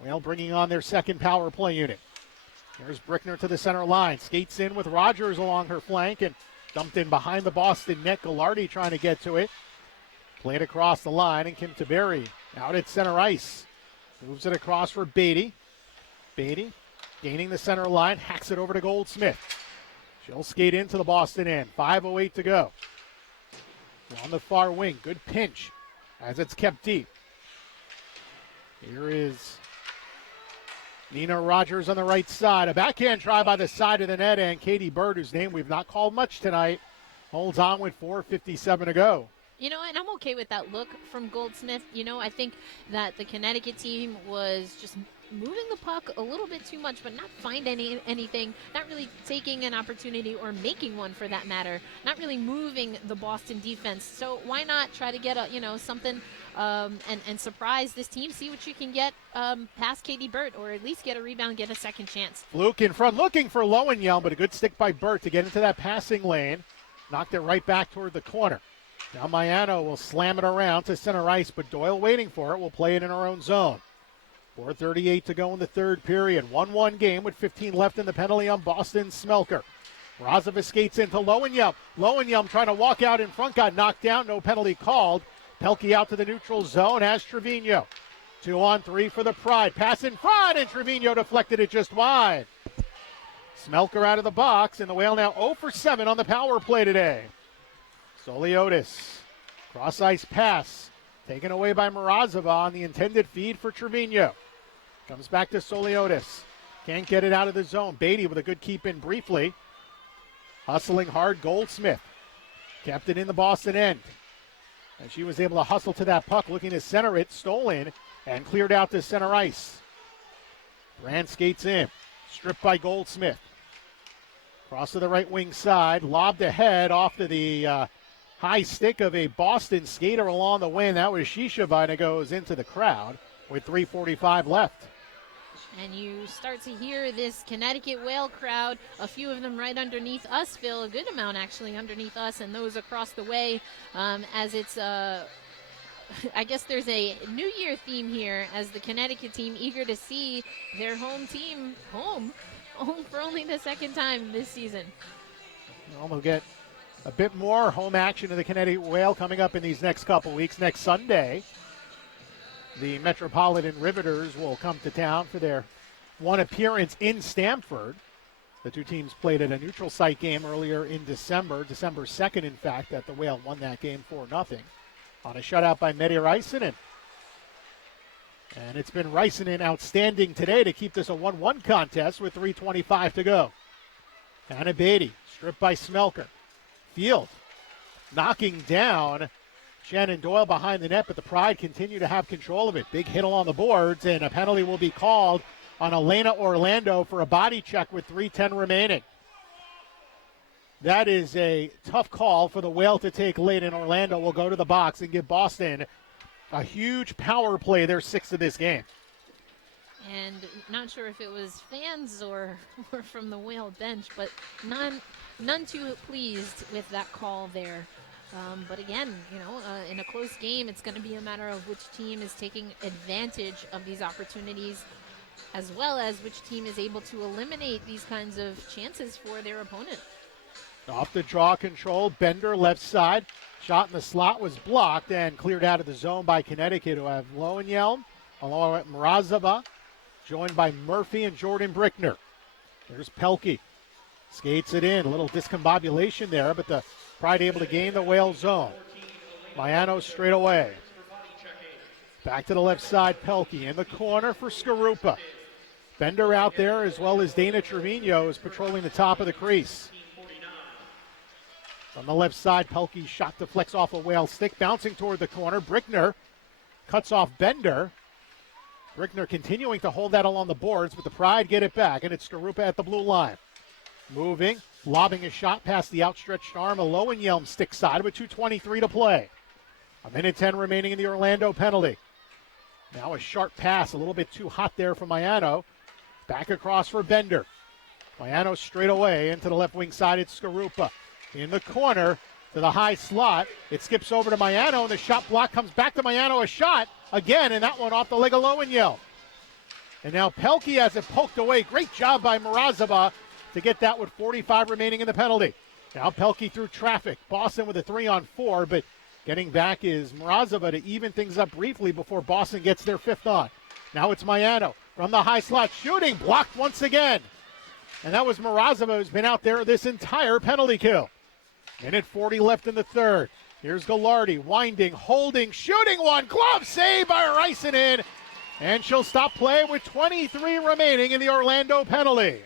Well, bringing on their second power play unit. Here's Brickner to the center line. Skates in with Rogers along her flank and dumped in behind the Boston net. Gallardi trying to get to it. Played across the line, and Kim Taberi out at center ice. Moves it across for Beatty. Beatty gaining the center line. Hacks it over to Goldsmith. She'll skate into the Boston end. 5:08 to go. On the far wing. Good pinch as it's kept deep. Here is Nina Rogers on the right side. A backhand try by the side of the net, and Katie Bird, whose name we've not called much tonight, holds on with 4:57 to go. You know, and I'm okay with that look from Goldsmith. You know, I think that the Connecticut team was just moving the puck a little bit too much, but not finding anything, not really taking an opportunity or making one for that matter, not really moving the Boston defense. So why not try to get something and surprise this team, see what you can get past Katie Burt, or at least get a rebound, get a second chance. Fluke in front, looking for Lowenjelm, but a good stick by Burt to get into that passing lane. Knocked it right back toward the corner. Now Mayano will slam it around to center ice, but Doyle waiting for it. Will play it in her own zone. 4:38 to go in the third period. 1-1 game with 15 left in the penalty on Boston. Smelker. Razova skates into Lowenjelm. Lowenjelm trying to walk out in front, got knocked down. No penalty called. Pelkey out to the neutral zone has Trevino. 2-on-3 for the Pride. Pass in front, and Trevino deflected it just wide. Smelker out of the box, and the Whale now 0 for 7 on the power play today. Soliotis, cross-ice pass, taken away by Morozova on the intended feed for Trevino. Comes back to Soliotis. Can't get it out of the zone. Beatty with a good keep in briefly. Hustling hard, Goldsmith. Kept it in the Boston end. And she was able to hustle to that puck, looking to center it, stolen, and cleared out to center ice. Brand skates in, stripped by Goldsmith. Cross to the right wing side, lobbed ahead off to the high stick of a Boston skater along the wing. That was Shisheva, and it goes into the crowd with 3:45 left. And you start to hear this Connecticut Whale crowd, a few of them right underneath us, Phil, a good amount actually underneath us, and those across the way, as it's, I guess there's a New Year theme here as the Connecticut team eager to see their home team home for only the second time this season. Well, we'll get a bit more home action of the Connecticut Whale coming up in these next couple weeks. Next Sunday, the Metropolitan Riveters will come to town for their one appearance in Stamford. The two teams played at a neutral site game earlier in December 2nd, in fact, that the Whale won that game 4-0 on a shutout by Medi Raisinen. And it's been Raisinen outstanding today to keep this a 1-1 contest with 3:25 to go. Hannah Beatty, stripped by Smelker. Field knocking down Shannon Doyle behind the net, but the Pride continue to have control of it. Big hit along the boards, and a penalty will be called on Elena Orlando for a body check with 3:10 remaining. That is a tough call for the Whale to take late, and Orlando will go to the box and give Boston a huge power play, their sixth of this game. And not sure if it was fans or from the Whale bench, but none too pleased with that call there. But again, in a close game, it's going to be a matter of which team is taking advantage of these opportunities, as well as which team is able to eliminate these kinds of chances for their opponent. Off the draw control, Bender left side. Shot in the slot was blocked and cleared out of the zone by Connecticut, who have Lowenjelm along with Morozova, joined by Murphy and Jordan Brickner. There's Pelkey. Skates it in. A little discombobulation there, but the Pride able to gain the Whale zone. Maiano straight away. Back to the left side, Pelkey in the corner for Skarupa. Bender out there, as well as Dana Trevino is patrolling the top of the crease. On the left side, Pelkey's shot deflects off a Whale stick, bouncing toward the corner. Brickner cuts off Bender. Brickner continuing to hold that along the boards, but the Pride get it back, and it's Skarupa at the blue line. Moving, lobbing a shot past the outstretched arm of Lowenjelm stick side with 2:23 to play. 1:10 remaining in the Orlando penalty. Now a sharp pass, a little bit too hot there for Maiano. Back across for Bender. Maiano straight away into the left wing side. It's Skarupa in the corner to the high slot. It skips over to Maiano, and the shot block comes back to Maiano. A shot again, and that one off the leg of Lowenjelm. And now Pelkey has it poked away. Great job by Morozova to get that with 45 remaining in the penalty. Now Pelkey through traffic. Boston with a 3-on-4, but getting back is Morozova to even things up briefly before Boston gets their fifth on. Now it's Maiano from the high slot, shooting, blocked once again. And that was Morozova, who's been out there this entire penalty kill. Minute 40 left in the third. Here's Gallardi, winding, holding, shooting one, glove save by Raisinen, and she'll stop play with 23 remaining in the Orlando penalty.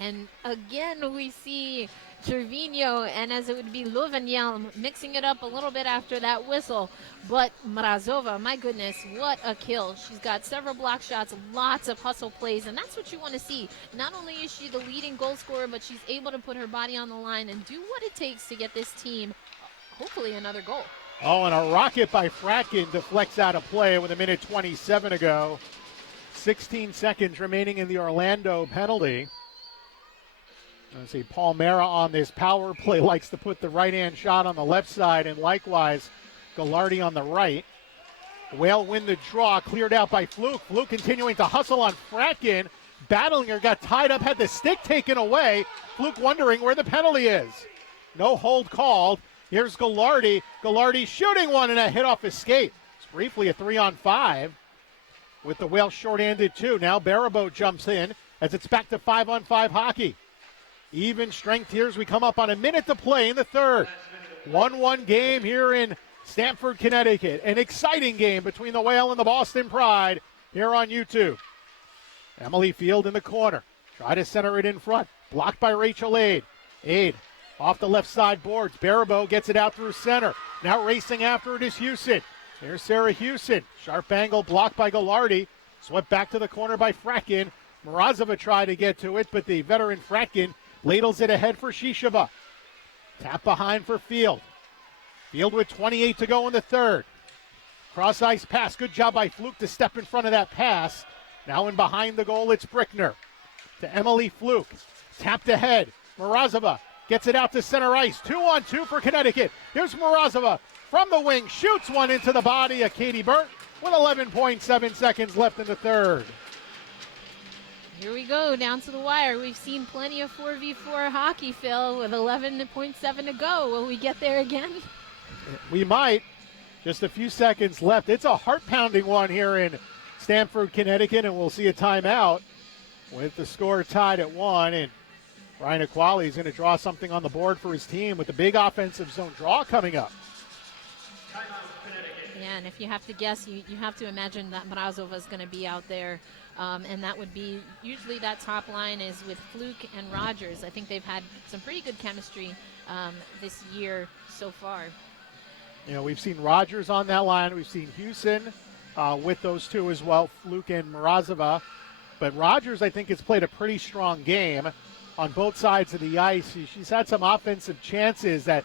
And again, we see Trevino, and as it would be Lowenjelm, mixing it up a little bit after that whistle. But Morozova, my goodness, what a kill. She's got several block shots, lots of hustle plays, and that's what you want to see. Not only is she the leading goal scorer, but she's able to put her body on the line and do what it takes to get this team, hopefully, another goal. Oh, and a rocket by Fratkin deflects out of play with 1:27 to go. 16 seconds remaining in the Orlando penalty. Let's see, Palmera on this power play likes to put the right-hand shot on the left side, and likewise Gallardi on the right. Whale win the draw, cleared out by Fluke. Fluke continuing to hustle on Fratkin. Battling her, got tied up, had the stick taken away. Fluke wondering where the penalty is. No hold called. Here's Gallardi. Gallardi shooting one, and a hit off his skate. It's briefly a 3-on-5 with the Whale short-handed too. Now Barabo jumps in as it's back to 5-on-5 hockey. Even strength here as we come up on a minute to play in the third. 1-1 game here in Stamford, Connecticut. An exciting game between the Whale and the Boston Pride here on YouTube. Emily Field in the corner. Try to center it in front. Blocked by Rachel Aid. Aid off the left side boards. Barabo gets it out through center. Now racing after it is Houston. Here's Sarah Houston. Sharp angle blocked by Gallardi. Swept back to the corner by Fratkin. Morozova tried to get to it, but the veteran Fratkin ladles it ahead for Shishaba. Tap behind for Field. Field with 28 to go in the third. Cross ice pass. Good job by Fluke to step in front of that pass. Now in behind the goal, it's Brickner. To Emily Fluke. Tapped ahead. Morozova gets it out to center ice. 2-on-2 for Connecticut. Here's Morozova from the wing. Shoots one into the body of Katie Burt with 11.7 seconds left in the third. Here we go, down to the wire. We've seen plenty of 4v4 hockey, Phil, with 11.7 to go. Will we get there again? We might. Just a few seconds left. It's a heart-pounding one here in Stamford, Connecticut, and we'll see a timeout with the score tied at 1. And Ryan Equali is going to draw something on the board for his team with a big offensive zone draw coming up. Yeah, and if you have to guess, you have to imagine that Mrazova is going to be out there. And that would be, usually that top line is with Fluke and Rogers. I think they've had some pretty good chemistry this year so far. You know, we've seen Rogers on that line. We've seen Houston with those two as well, Fluke and Morozova. But Rogers, I think, has played a pretty strong game on both sides of the ice. She's had some offensive chances. That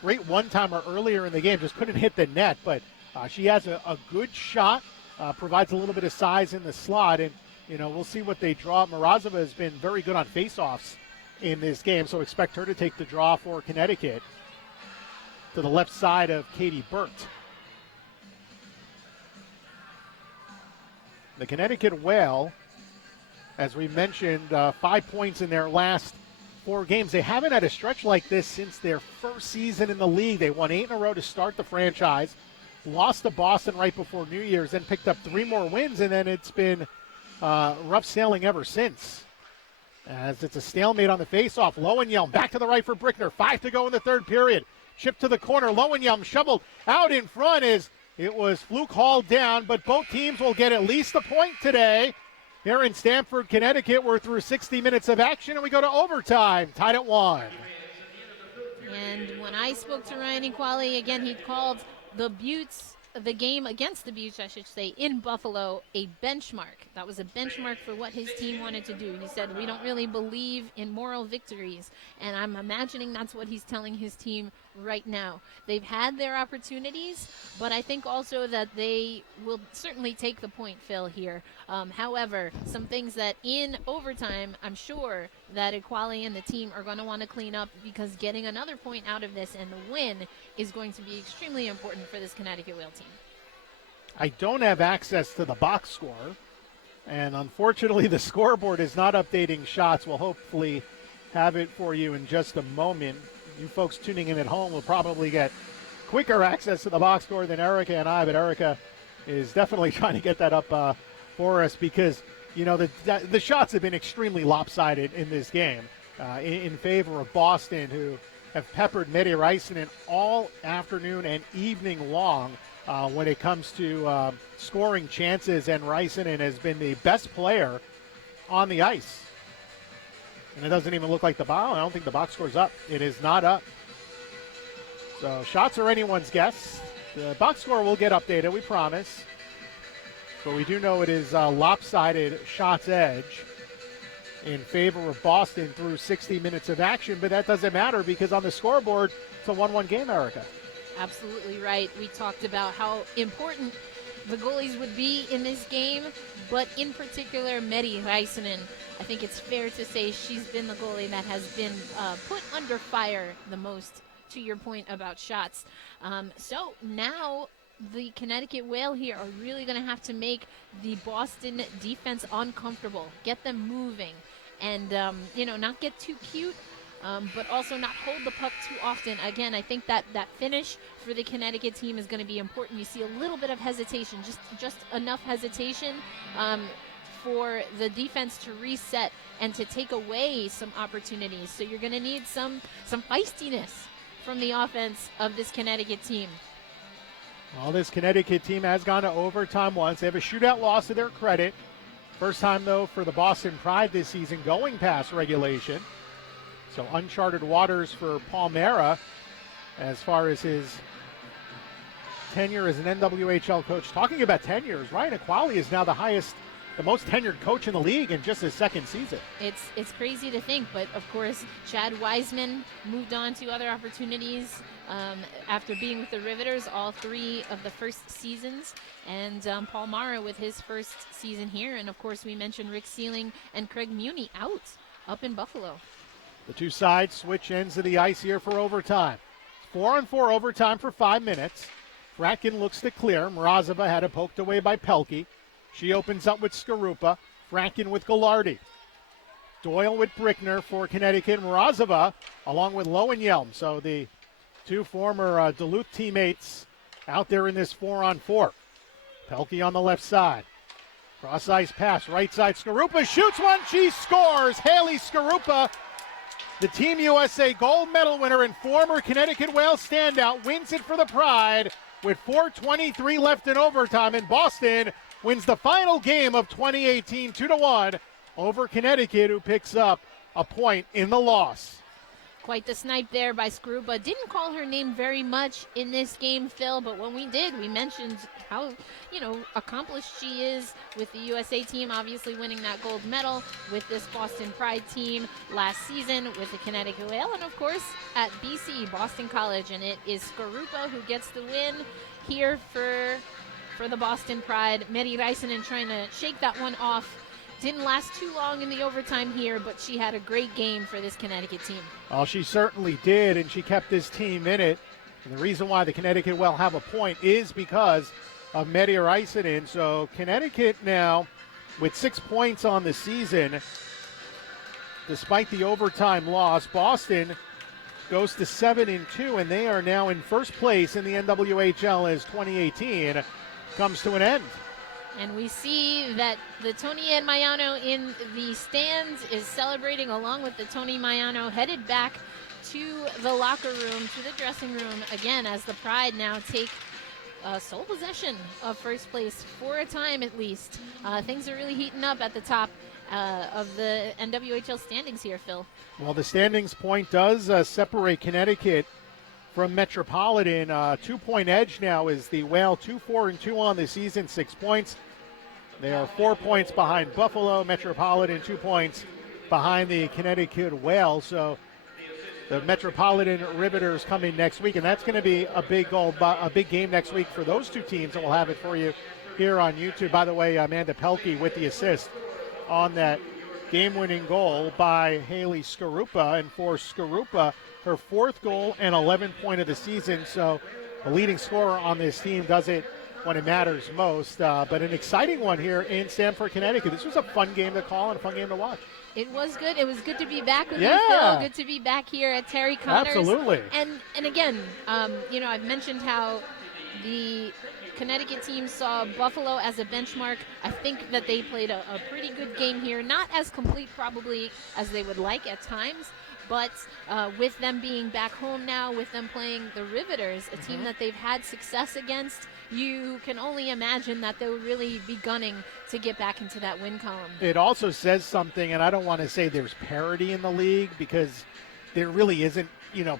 great one-timer earlier in the game, just couldn't hit the net. But she has a good shot, provides a little bit of size in the slot. And, you know, we'll see what they draw. Morozova has been very good on face-offs in this game, so expect her to take the draw for Connecticut to the left side of Katie Burt. The Connecticut Whale, as we mentioned, 5 points in their last 4 games. They haven't had a stretch like this since their first season in the league. They won 8 in a row to start the franchise, lost to Boston right before New Year's, then picked up 3 more wins, and then it's been rough sailing ever since. As it's a stalemate on the faceoff. Lowenjelm back to the right for Brickner. 5 to go in the third period. Chip to the corner. Lowenjelm shoveled out in front as it was Fluke hauled down, but both teams will get at least a point today. Here in Stamford, Connecticut, we're through 60 minutes of action, and we go to overtime, tied at 1. And when I spoke to Ryan Equali, again, he called the game against the Buttes, I should say, in Buffalo, a benchmark. That was a benchmark for what his team wanted to do. He said, we don't really believe in moral victories, and I'm imagining that's what he's telling his team right now. They've had their opportunities, but I think also that they will certainly take the point, Phil, here. However, some things that in overtime, I'm sure that Equali and the team are going to want to clean up, because getting another point out of this and the win is going to be extremely important for this Connecticut Whale team. I don't have access to the box score, and unfortunately the scoreboard is not updating shots. We'll hopefully have it for you in just a moment. You folks tuning in at home will probably get quicker access to the box score than Erica and I, but Erica is definitely trying to get that up for us, because, you know, the shots have been extremely lopsided in this game in favor of Boston, who have peppered Medi Räisänen all afternoon and evening long when it comes to scoring chances, and Räisänen has been the best player on the ice. And it doesn't even look like I don't think the box score's up. It is not up. So shots are anyone's guess. The box score will get updated, we promise. But we do know it is lopsided shots edge in favor of Boston through 60 minutes of action. But that doesn't matter, because on the scoreboard, it's a 1-1 game, Erica. Absolutely right. We talked about how important the goalies would be in this game, but in particular, Medi Räisänen. I think it's fair to say she's been the goalie that has been put under fire the most, to your point about shots. So now the Connecticut Whale here are really going to have to make the Boston defense uncomfortable, get them moving, and, not get too cute, but also not hold the puck too often. Again, I think that finish for the Connecticut team is going to be important. You see a little bit of hesitation, just enough hesitation for the defense to reset and to take away some opportunities. So you're going to need some feistiness from the offense of this Connecticut team. Well, this Connecticut team has gone to overtime once. They have a shootout loss to their credit. First time, though, for the Boston Pride this season going past regulation. So uncharted waters for Paul Mara as far as his tenure as an NWHL coach. Talking about tenures, Ryan Equalize is now the most tenured coach in the league in just his second season. It's crazy to think, but of course, Chad Wiseman moved on to other opportunities after being with the Riveters all 3 of the first seasons, and Paul Mara with his first season here, and of course we mentioned Rick Sealing and Craig Muni up in Buffalo. The two sides switch ends of the ice here for overtime. 4-on-4 overtime for 5 minutes. Fratkin looks to clear. Mrazova had it poked away by Pelkey. She opens up with Skarupa. Fratkin with Gallardi. Doyle with Brickner for Connecticut. Mrazova along with Lowenjelm. So the two former Duluth teammates out there in this 4-on-4. Pelkey on the left side. Cross ice pass, right side. Skarupa shoots one. She scores. Haley Skarupa, the Team USA gold medal winner and former Connecticut Whale standout, wins it for the Pride with 4:23 left in overtime. And Boston wins the final game of 2018 2-1 over Connecticut, who picks up a point in the loss. Quite the snipe there by Skarupa. Didn't call her name very much in this game, Phil, but when we did, we mentioned how, accomplished she is with the USA team, obviously winning that gold medal with this Boston Pride team last season with the Connecticut Whale, and of course at BC, Boston College, and it is Skarupa who gets the win here for the Boston Pride. Meri Räisänen trying to shake that one off. Didn't last too long in the overtime here, but she had a great game for this Connecticut team. Well, she certainly did, and she kept this team in it. And the reason why the Connecticut Whale have a point is because of Meri Räisänen. So Connecticut now with 6 points on the season, despite the overtime loss. Boston goes to 7-2, and they are now in first place in the NWHL as 2018 comes to an end. And we see that the Tony Ed Mayano in the stands is celebrating along with the Tony Mayano, headed back to the locker room, to the dressing room again, as the Pride now take sole possession of first place for a time at least. Things are really heating up at the top of the NWHL standings here, Phil. Well, the standings point does separate Connecticut from Metropolitan. 2-point edge now is the Whale, 2-4-2 on the season, 6 points. They are 4 points behind Buffalo. Metropolitan 2 points behind the Connecticut Whale. So the Metropolitan Riveters coming next week, and that's going to be a big game next week for those two teams, and we'll have it for you here on YouTube. By the way, Amanda Pelkey with the assist on that game-winning goal by Haley Skarupa, and for Skarupa, her 4th goal and 11th point of the season. So the leading scorer on this team does it when it matters most. But an exciting one here in Stamford, Connecticut. This was a fun game to call and a fun game to watch. It was good. It was good to be back with you, Phil. Good to be back here at Terry Connors. Absolutely. And again, I've mentioned how the Connecticut team saw Buffalo as a benchmark. I think that they played a pretty good game here. Not as complete probably as they would like at times, but with them being back home now, with them playing the Riveters, a team that they've had success against, you can only imagine that they'll really be gunning to get back into that win column. It also says something, and I don't want to say there's parity in the league because there really isn't,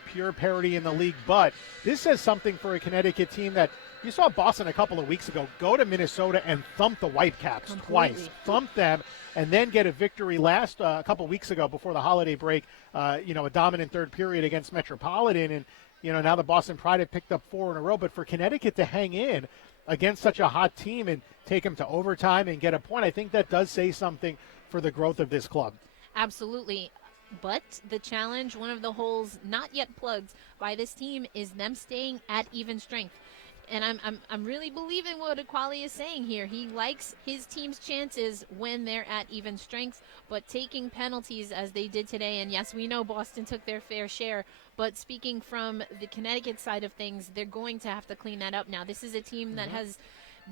pure parity in the league, but this says something for a Connecticut team that you saw Boston a couple of weeks ago go to Minnesota and thump the Whitecaps twice. Thump them and then get a victory a couple weeks ago before the holiday break, a dominant third period against Metropolitan. And, now the Boston Pride have picked up 4 in a row. But for Connecticut to hang in against such a hot team and take them to overtime and get a point, I think that does say something for the growth of this club. Absolutely. But the challenge, one of the holes not yet plugged by this team, is them staying at even strength. And I'm really believing what Equali is saying here. He likes his team's chances when they're at even strength, but taking penalties as they did today. And yes, we know Boston took their fair share, but speaking from the Connecticut side of things, they're going to have to clean that up now. This is a team that has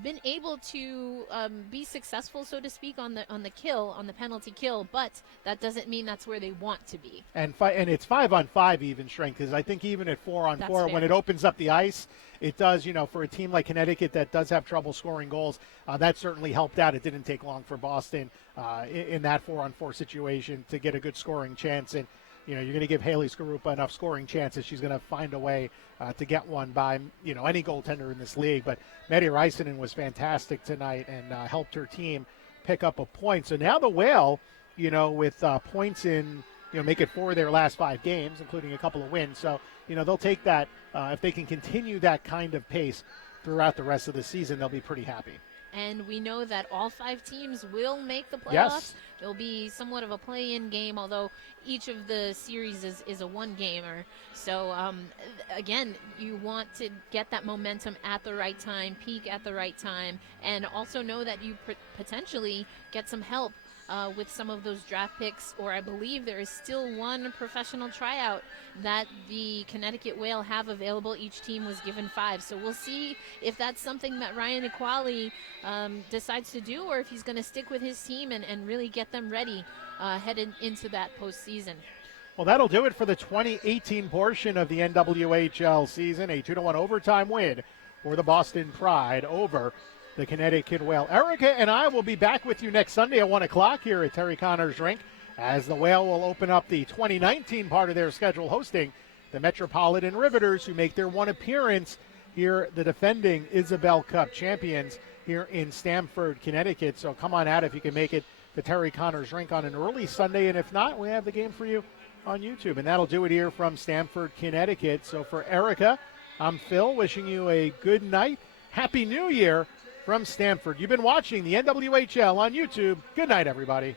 been able to be successful, so to speak, on the penalty kill, but that doesn't mean that's where they want to be. And it's 5-on-5 even strength, because I think even at 4-on-4, when it opens up the ice, it does, for a team like Connecticut that does have trouble scoring goals, that certainly helped out. It didn't take long for Boston in that 4-on-4 situation to get a good scoring chance. And, you're going to give Haley Skarupa enough scoring chances. She's going to find a way to get one by, any goaltender in this league. But Medi Räisänen was fantastic tonight and helped her team pick up a point. So now the Whale, with points in, make it 4 of their last 5 games, including a couple of wins. So, they'll take that. If they can continue that kind of pace throughout the rest of the season, they'll be pretty happy. And we know that all 5 teams will make the playoffs. Yes. It'll be somewhat of a play-in game, although each of the series is a one-gamer. So, again, you want to get that momentum at the right time, peak at the right time, and also know that you potentially get some help with some of those draft picks, or I believe there is still one professional tryout that the Connecticut Whale have available. Each team was given 5. So we'll see if that's something that Ryan Equali decides to do, or if he's going to stick with his team and really get them ready headed into that postseason. Well, that'll do it for the 2018 portion of the NWHL season. A 2-1 overtime win for the Boston Pride over the Connecticut Whale. Erica and I will be back with you next Sunday at 1 o'clock here at Terry Connor's Rink, as the Whale will open up the 2019 part of their schedule, hosting the Metropolitan Riveters, who make their one appearance here, the defending Isabel Cup champions here in Stamford, Connecticut. So come on out if you can make it to Terry Connor's Rink on an early Sunday, and if not, we have the game for you on YouTube. And that'll do it here from Stamford, Connecticut. So for Erica, I'm Phil, wishing you a good night. Happy New Year from Stamford. You've been watching the NWHL on YouTube. Good night, everybody.